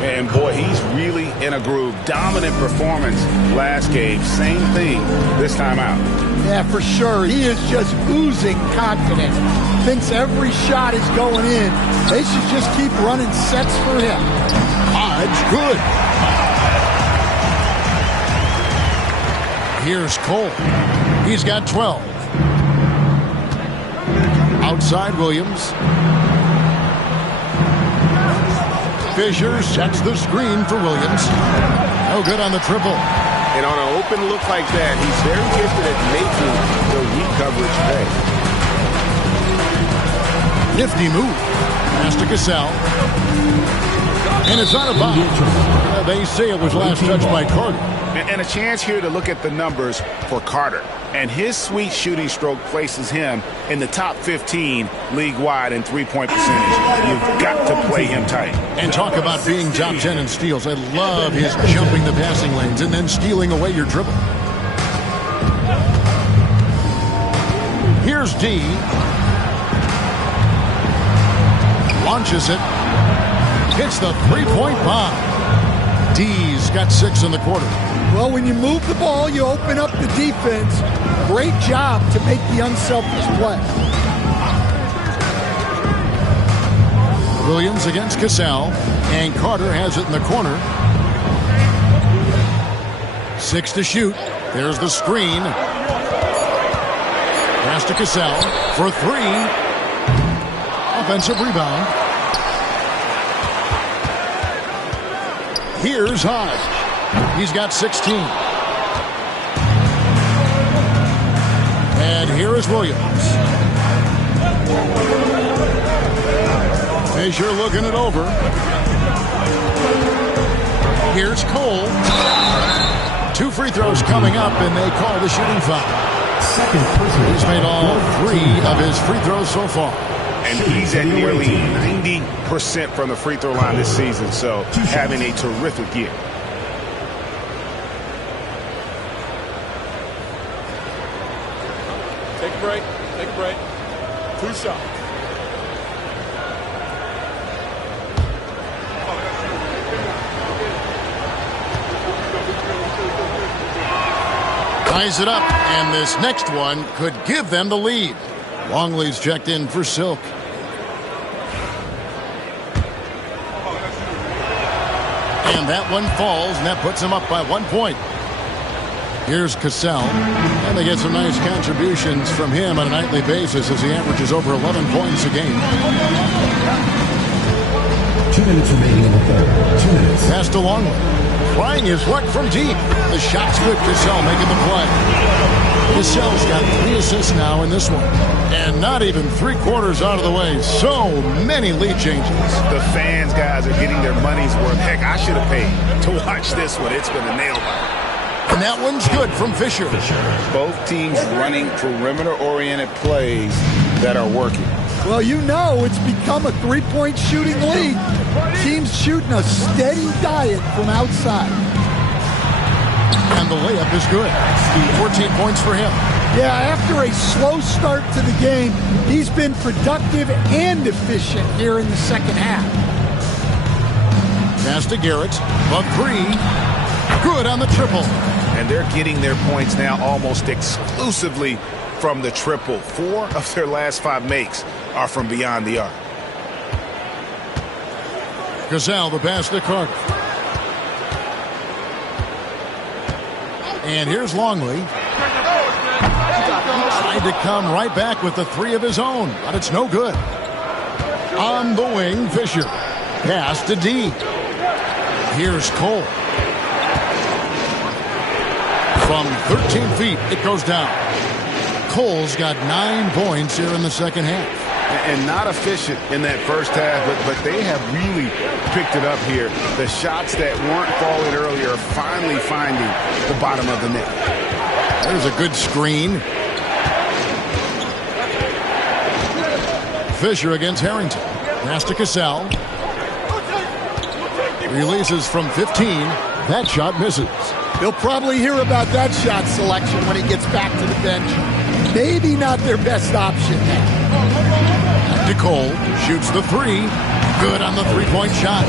And boy, he's really in a groove. Dominant performance last game. Same thing this time out. Yeah, for sure. He is just oozing confidence. Thinks every shot is going in. They should just keep running sets for him. Hodge, good. Here's Cole. He's got 12. Outside Williams. Fisher sets the screen for Williams. No good on the triple. And on an open look like that, he's very gifted at making the weak coverage pay. Nifty move. Pass to Cassell. And it's out of bounds. They say it was last touched by Carter. And a chance here to look at the numbers for Carter. And his sweet shooting stroke places him in the top 15 league-wide in three-point percentage. You've got to play him tight. And talk about being top 10 in steals. I love his jumping the passing lanes and then stealing away your dribble. Here's D. Launches it. Hits the three-point bomb. D's got 6 in the quarter. Well, when you move the ball, you open up the defense. Great job to make the unselfish play. Williams against Cassell, and Carter has it in the corner. 6 to shoot. There's the screen. Pass to Cassell for 3. Offensive rebound. Here's Hodge. He's got 16. And here is Williams. Fisher looking it over. Here's Cole. 2 free throws coming up, and they call the shooting foul. Second person. He's made all 3 of his free throws so far. And he's at nearly 90% from the free throw line this season, so having a terrific year. Take a break. Take a break. 2 shots. Ties it up, and this next one could give them the lead. Longley's checked in for Silk. And that one falls, and that puts him up by 1 point. Here's Cassell, and they get some nice contributions from him on a nightly basis as he averages over 11 points a game. 2 minutes remaining in the third. 2 minutes. Pass to Longley. Trying his luck from deep. The shot's good. Cassell making the play. Cassell's got 3 assists now in this one. And not even 3/4 out of the way. So many lead changes. The fans, guys, are getting their money's worth. Heck, I should have paid to watch this one. It's been a nail biter. And that one's good from Fisher. Both teams running perimeter-oriented plays that are working. Well, you know it's become a three-point shooting league. Teams shooting a steady diet from outside. And the layup is good. 14 points for him. Yeah, after a slow start to the game, he's been productive and efficient here in the second half. Pass to Garrett. A 3. Good on the triple. And they're getting their points now almost exclusively from the triple. 4 of their last 5 makes are from beyond the arc. Cassell, the pass to Carter. And here's Longley. Tried to come right back with the 3 of his own, but it's no good. On the wing, Fisher. Pass to D. Here's Cole. From 13 feet, it goes down. Cole's got 9 points here in the second half. And not efficient in that first half, but they have really picked it up here. The shots that weren't falling earlier are finally finding the bottom of the net. There's a good screen. Fisher against Harrington. Pass to Cassell. Releases from 15. That shot misses. He'll probably hear about that shot selection when he gets back to the bench. Maybe not their best option. Cole shoots the 3. Good on the 3-point shot.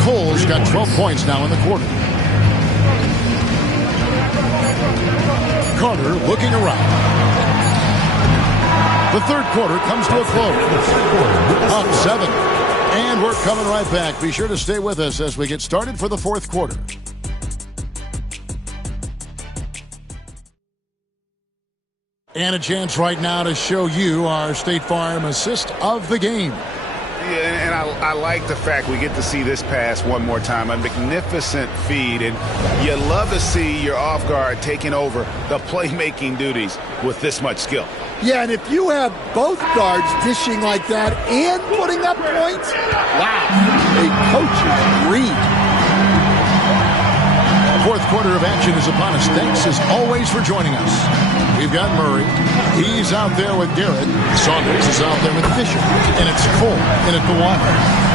Cole's got 12 points now in the quarter. Carter looking around. The third quarter comes to a close. Up 7. And we're coming right back. Be sure to stay with us as we get started for the fourth quarter. And a chance right now to show you our State Farm assist of the game. Yeah, and I like the fact we get to see this pass one more time. A magnificent feed, and you love to see your off guard taking over the playmaking duties with this much skill. Yeah, and if you have both guards dishing like that and putting up points, wow, a coach's dream. Fourth quarter of action is upon us. Thanks as always for joining us. We've got Murray. He's out there with Garrett. Saunders is out there with Fisher. And it's Cole in at the one.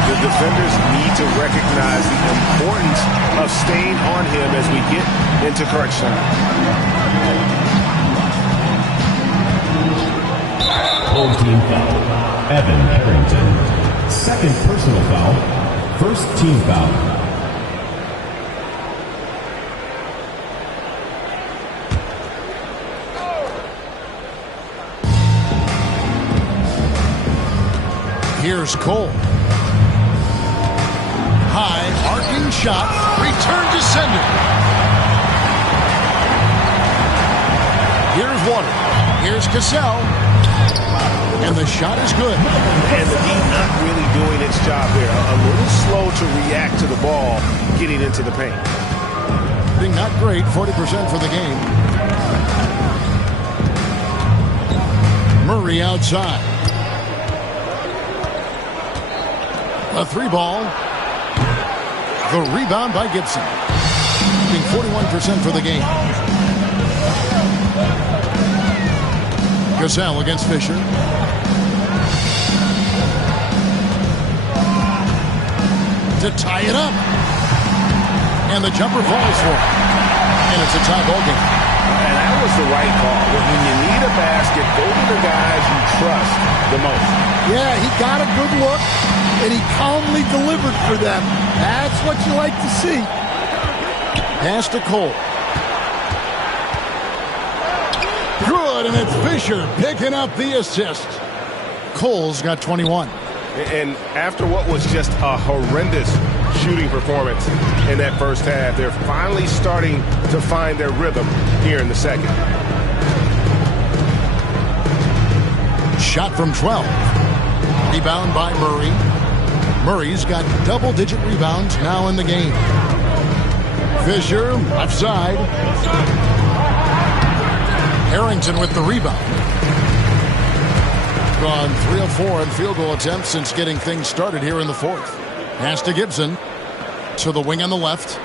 The defenders need to recognize the importance of staying on him as we get into crunch time. Home team foul. Evan Harrington. Second personal foul. First team foul. Here's Cole. High, arcing shot. Return to sender. Here's Water. Here's Cassell. And the shot is good. And the D not really doing its job there. A little slow to react to the ball getting into the paint. Being not great, 40% for the game. Murray outside. A 3-ball. The rebound by Gibson. Being 41% for the game. Cassell against Fisher. To tie it up. And the jumper falls for it. And it's a tie ball game. And that was the right call. When you need a basket, go to the guys you trust the most. Yeah, he got a good look, and he calmly delivered for them. That's what you like to see. Pass to Cole. Good, and it's Fisher picking up the assist. Cole's got 21. And after what was just a horrendous shooting performance in that first half, they're finally starting to find their rhythm here in the second. Shot from 12. Rebound by Murray. Murray's got double-digit rebounds now in the game. Fisher, left side. Harrington with the rebound. Gone 3 of 4 in field goal attempts since getting things started here in the fourth. Pass to Gibson. To the wing on the left.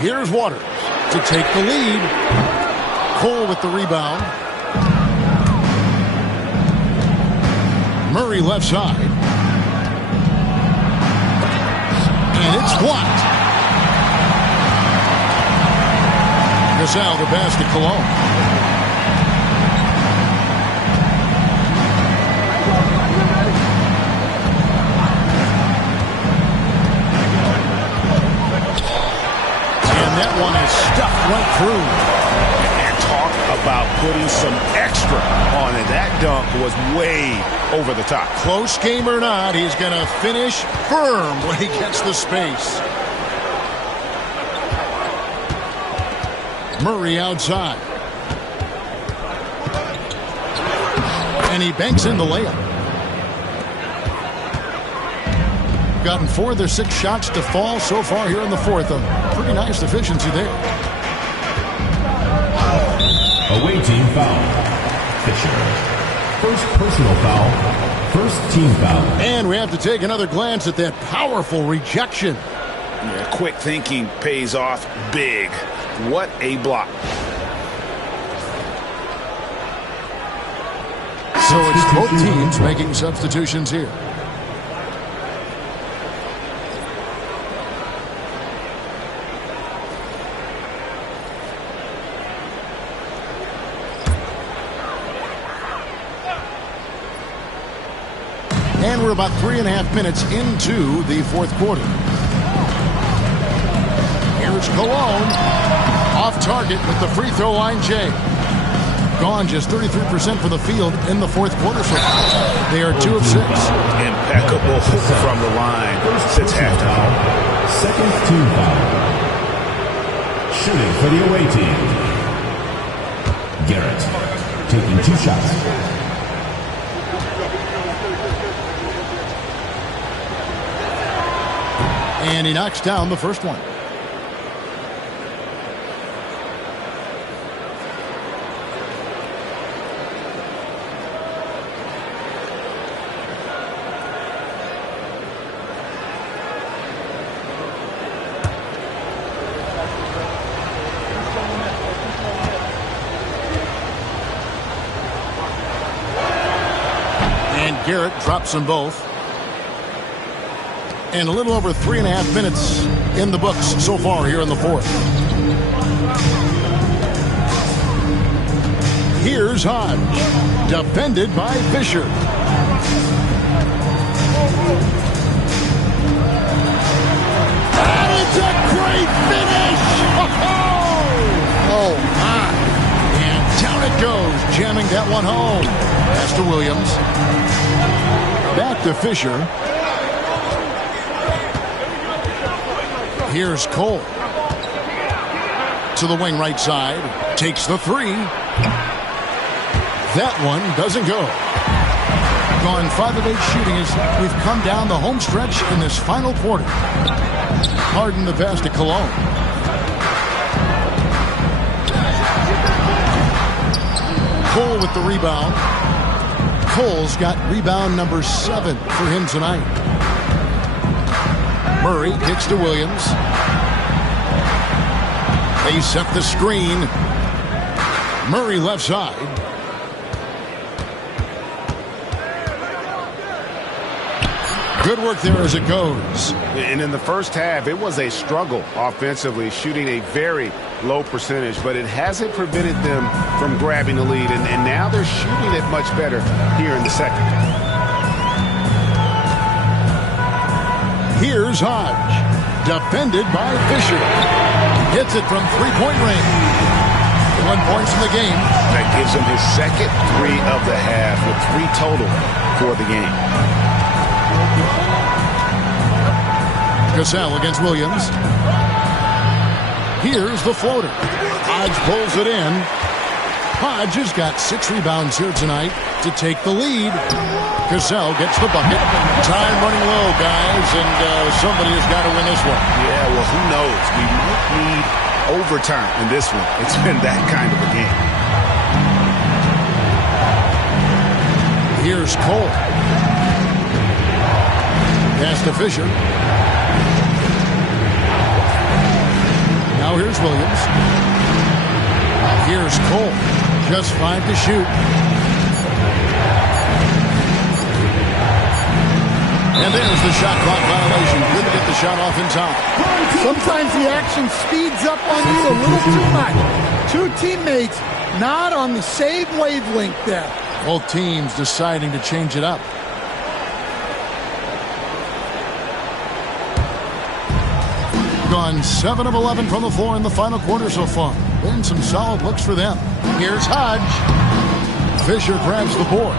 Here's Waters to take the lead. Cole with the rebound. Murray left side. And it's blocked. Gasol the pass to Cologne. That one is stuffed right through. And talk about putting some extra on it. That dunk was way over the top. Close game or not, he's going to finish firm when he gets the space. Murray outside. And he banks in the layup. Gotten 4 of their 6 shots to fall so far here in the fourth. A pretty nice efficiency there. Away team foul. Fisher. First personal foul. First team foul. And we have to take another glance at that powerful rejection. Yeah, quick thinking pays off big. What a block. So it's both teams making substitutions here. And we're about 3.5 minutes into the fourth quarter. Here's Cologne. Off target with the free throw line, Jay. Gone just 33% for the field in the fourth quarter so far. They are 2 of 6. Impeccable from the line since halftime. Second team foul. Shooting for the away team. Garrett taking 2 shots. And he knocks down the first one. And Garrett drops them both. And a little over 3.5 minutes in the books so far here in the fourth. Here's Hodge, defended by Fisher. And it's a great finish! Oh, my. And down it goes, jamming that one home. Pass to Williams. Back to Fisher. Here's Cole. To the wing right side. Takes the 3. That one doesn't go. Gone 5 of 8 shooting as we've come down the home stretch in this final quarter. Harden the pass to Cologne. Cole with the rebound. Cole's got rebound number 7 for him tonight. Murray kicks to Williams. They set the screen. Murray left side. Good work there as it goes. And in the first half, it was a struggle offensively, shooting a very low percentage, but it hasn't prevented them from grabbing the lead. And now they're shooting it much better here in the second. Here's Hodge, defended by Fisher. Hits it from three-point range. 1 point in the game. That gives him his second 3 of the half with 3 total for the game. Cassell against Williams. Here's the floater. Hodge pulls it in. Hodge has got 6 rebounds here tonight to take the lead. Cassell gets the bucket. Time running low, guys, and somebody has got to win this one. Yeah, well, who knows? We might need overtime in this one. It's been that kind of a game. Here's Cole. Pass to Fisher. Now here's Williams. Here's Cole. Just 5 to shoot. And there's the shot clock violation. Couldn't get the shot off in time. Sometimes the action speeds up on you a little too much. 2 teammates not on the same wavelength there. Both teams deciding to change it up. Gone 7 of 11 from the floor in the final quarter so far. Been some solid looks for them. Here's Hodge. Fisher grabs the board.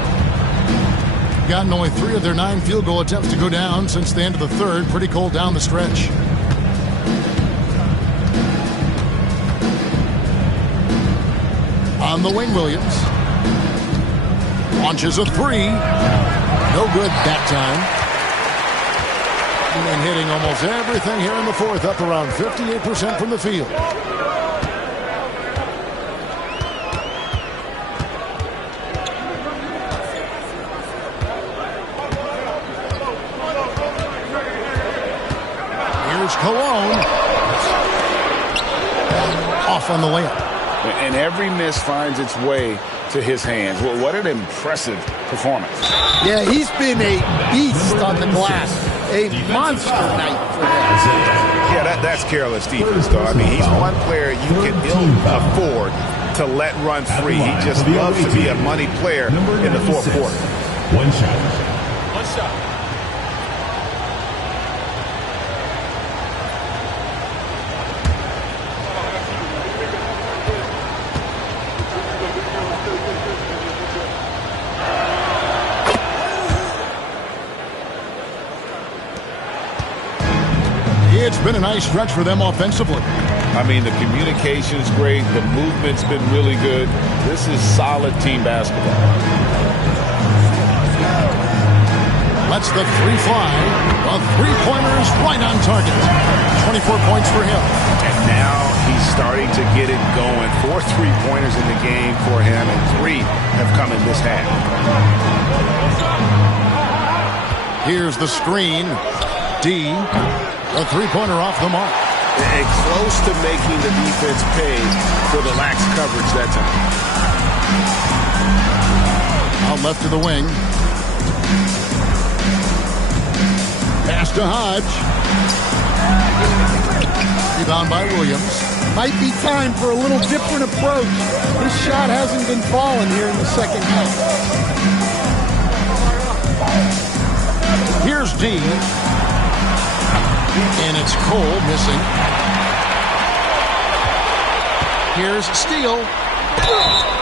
Gotten only 3 of their 9 field goal attempts to go down since the end of the third. Pretty cold down the stretch. On the wing, Williams. Launches a 3. No good that time. And hitting almost everything here in the fourth, up around 58% from the field. Here's Cologne. Off on the layup. And every miss finds its way to his hands. Well, what an impressive performance. Yeah, he's been a beast on the glass. A monster night for him. Yeah, that's careless defense, though. I mean, he's one player you can ill afford to let run free. He just loves to be a money player in the fourth quarter. One shot. One shot. It's been a nice stretch for them offensively. I mean, the communication's great. The movement's been really good. This is solid team basketball. Lets the 3 fly. A 3-pointer is right on target. 24 points for him. And now he's starting to get it going. 4 3-pointers in the game for him, and 3 have come in this half. Here's the screen. D. A 3-pointer off the mark. And close to making the defense pay for the lax coverage that time. Out left to the wing. Pass to Hodge. Rebound by Williams. Might be time for a little different approach. This shot hasn't been falling here in the second half. Here's D. And it's Cole missing. Here's Steele.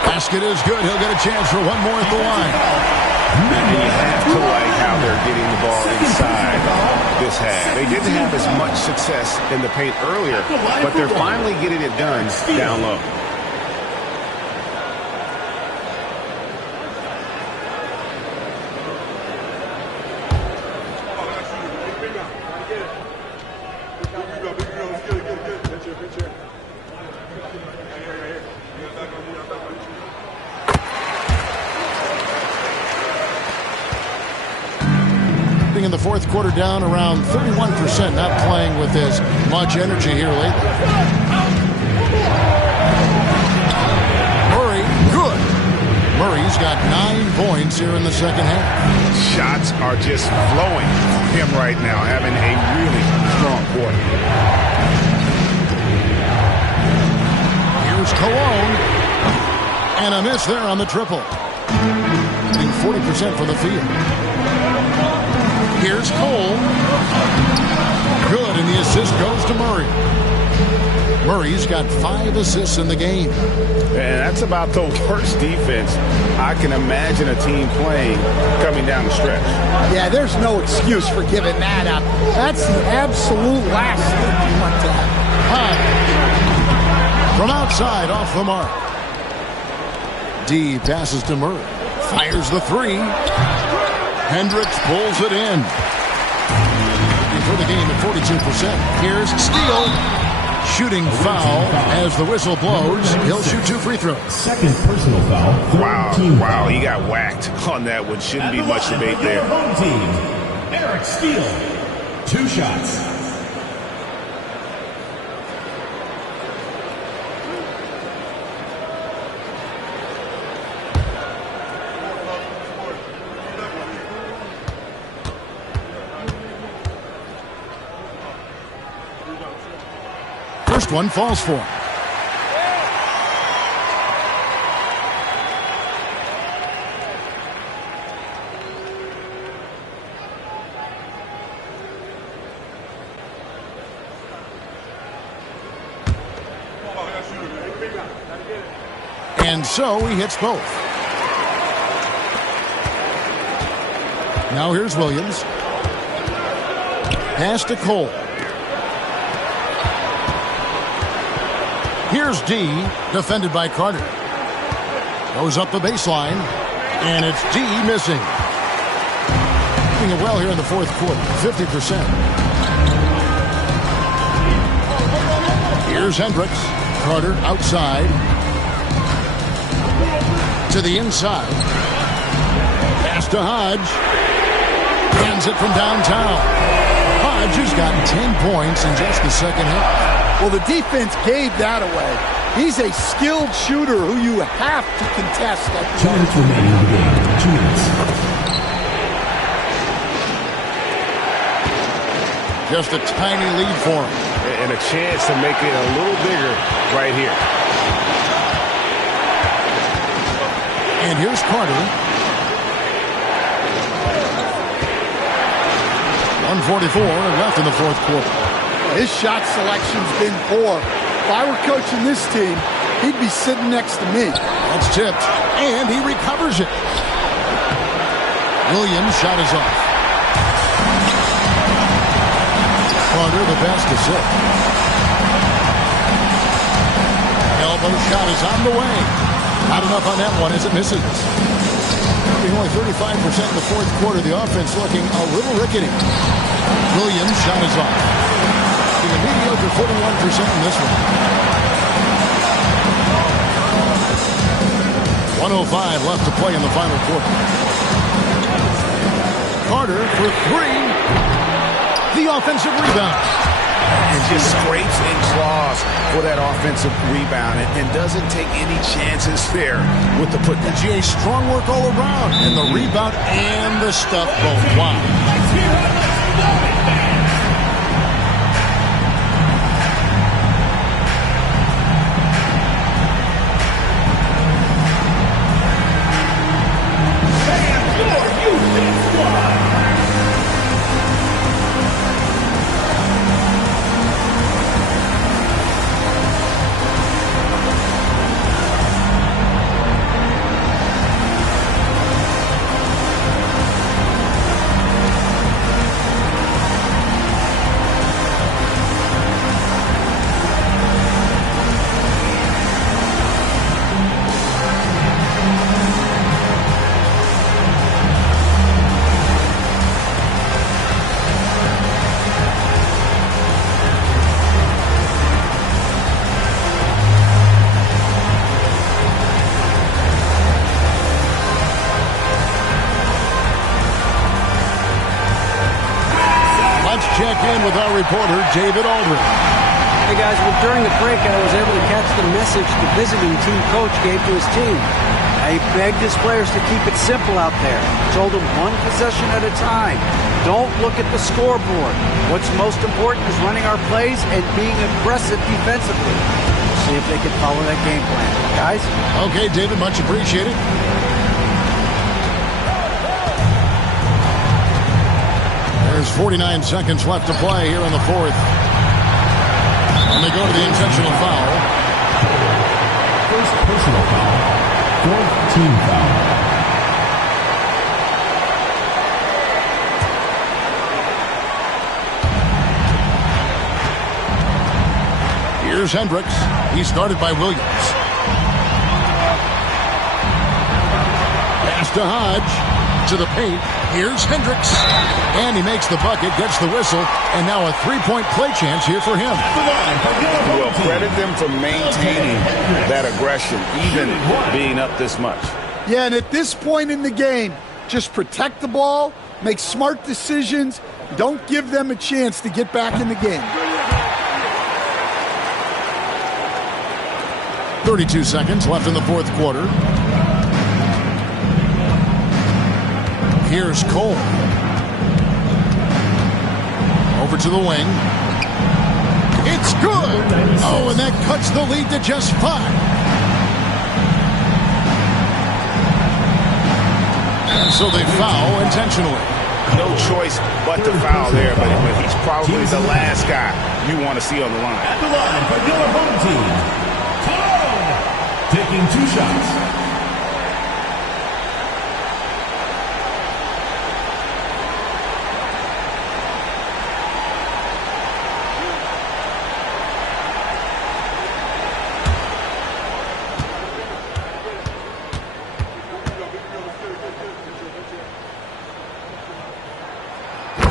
Basket is good. He'll get a chance for one more at the line. And you have to like how they're getting the ball inside this half. They didn't have as much success in the paint earlier, but they're finally getting it done down low. In the fourth quarter, down around 31%, not playing with as much energy here lately. Murray, good. Murray's got 9 points here in the second half. Shots are just flowing from him right now, having a really strong quarter. Here's Cologne. And a miss there on the triple. Getting 40% for the field. Here's Cole. Good, and the assist goes to Murray. Murray's got 5 assists in the game. And that's about the worst defense I can imagine a team playing coming down the stretch. Yeah, there's no excuse for giving that up. That's the absolute last thing you want to have. From outside, off the mark. D passes to Murray. Fires the 3. Hendricks pulls it in. For the game at 42%. Here's Steele. Shooting foul as the whistle blows. He'll shoot 2 free throws. Second personal foul. Wow, he got whacked on that one. Shouldn't be much debate there. Home team, Eric Steele. 2 shots. First one falls for him. And so he hits both. Now here's Williams. Pass to Cole. Here's D, defended by Carter. Goes up the baseline, and it's D missing. Doing it well here in the fourth quarter, 50%. Here's Hendricks. Carter outside. To the inside. Pass to Hodge. Hands it from downtown. Hodge has gotten 10 points in just the second half. Well, the defense gave that away. He's a skilled shooter who you have to contest. 2 minutes remaining in the game. 2 minutes. Just a tiny lead for him. And a chance to make it a little bigger right here. And here's Carter. 1:44 left in the fourth quarter. His shot selection's been poor. If I were coaching this team, he'd be sitting next to me. That's tipped, and he recovers it. Williams' shot is off. Carter, the best to sit. Elbow shot is on the way. Not enough on that one as it misses. Only 35% in the fourth quarter. The offense looking a little rickety. Williams' shot is off. A mediocre 41% in this one. 1:05 left to play in the final quarter. Carter for 3. The offensive rebound. And just scrapes and claws for that offensive rebound and doesn't take any chances there with the putdown. GA strong work all around. And the rebound and the stuff both. Wow. Check in with our reporter, David Aldridge. Hey guys, well, during the break I was able to catch the message the visiting team coach gave to his team. He begged his players to keep it simple out there. Told them one possession at a time. Don't look at the scoreboard. What's most important is running our plays and being aggressive defensively. We'll see if they can follow that game plan. Guys? Okay, David, much appreciated. There's 49 seconds left to play here in the fourth. And they go to the intentional foul. First personal foul. Fourth team foul. Here's Hendricks. He started by Williams. Pass to Hodge. To the paint. Here's Hendricks. And he makes the bucket, gets the whistle, and now a three-point play chance here for him. Well, credit them for maintaining that aggression, even being up this much. Yeah, and at this point in the game, just protect the ball, make smart decisions, don't give them a chance to get back in the game. 32 seconds left in the fourth quarter. Here's Cole. Over to the wing. It's good. Oh, and that cuts the lead to just 5. And so they foul intentionally. No choice but to foul there, but he's probably the last guy you want to see on the line. At the line for your home team, Cologne, taking 2 shots.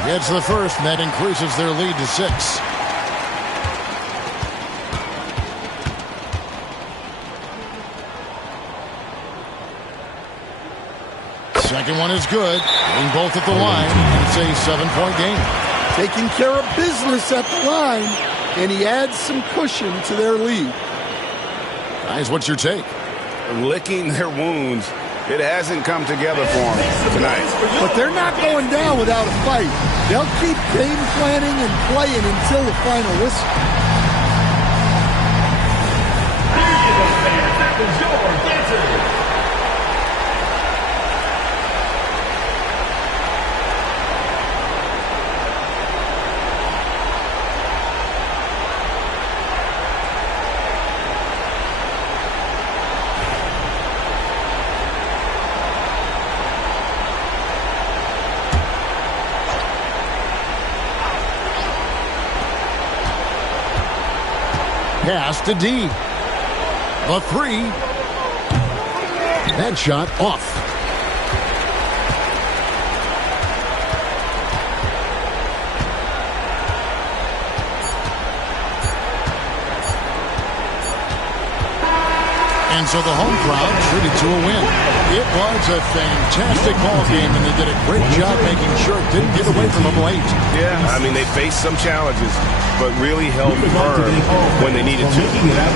Gets the first, and that increases their lead to 6. Second one is good. Getting both at the line. It's a 7-point game. Taking care of business at the line, and he adds some cushion to their lead. Guys, what's your take? Licking their wounds. It hasn't come together for them tonight. But they're not going down without a fight. They'll keep game planning and playing until the final whistle. That was your dancer. Pass to D. The 3. That shot off. And so the home crowd treated to a win. It was a fantastic ball game, and they did a great job making sure it didn't get away from them late. Yeah, I mean, they faced some challenges, but really held firm when they needed to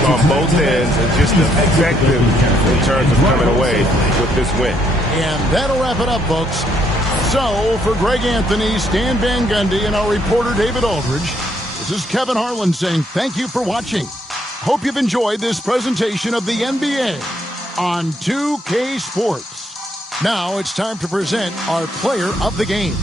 on both ends, and just effective in terms of coming away with this win. And that'll wrap it up, folks. So, for Greg Anthony, Stan Van Gundy, and our reporter David Aldridge, this is Kevin Harlan saying thank you for watching. Hope you've enjoyed this presentation of the NBA on 2K Sports. Now it's time to present our player of the game.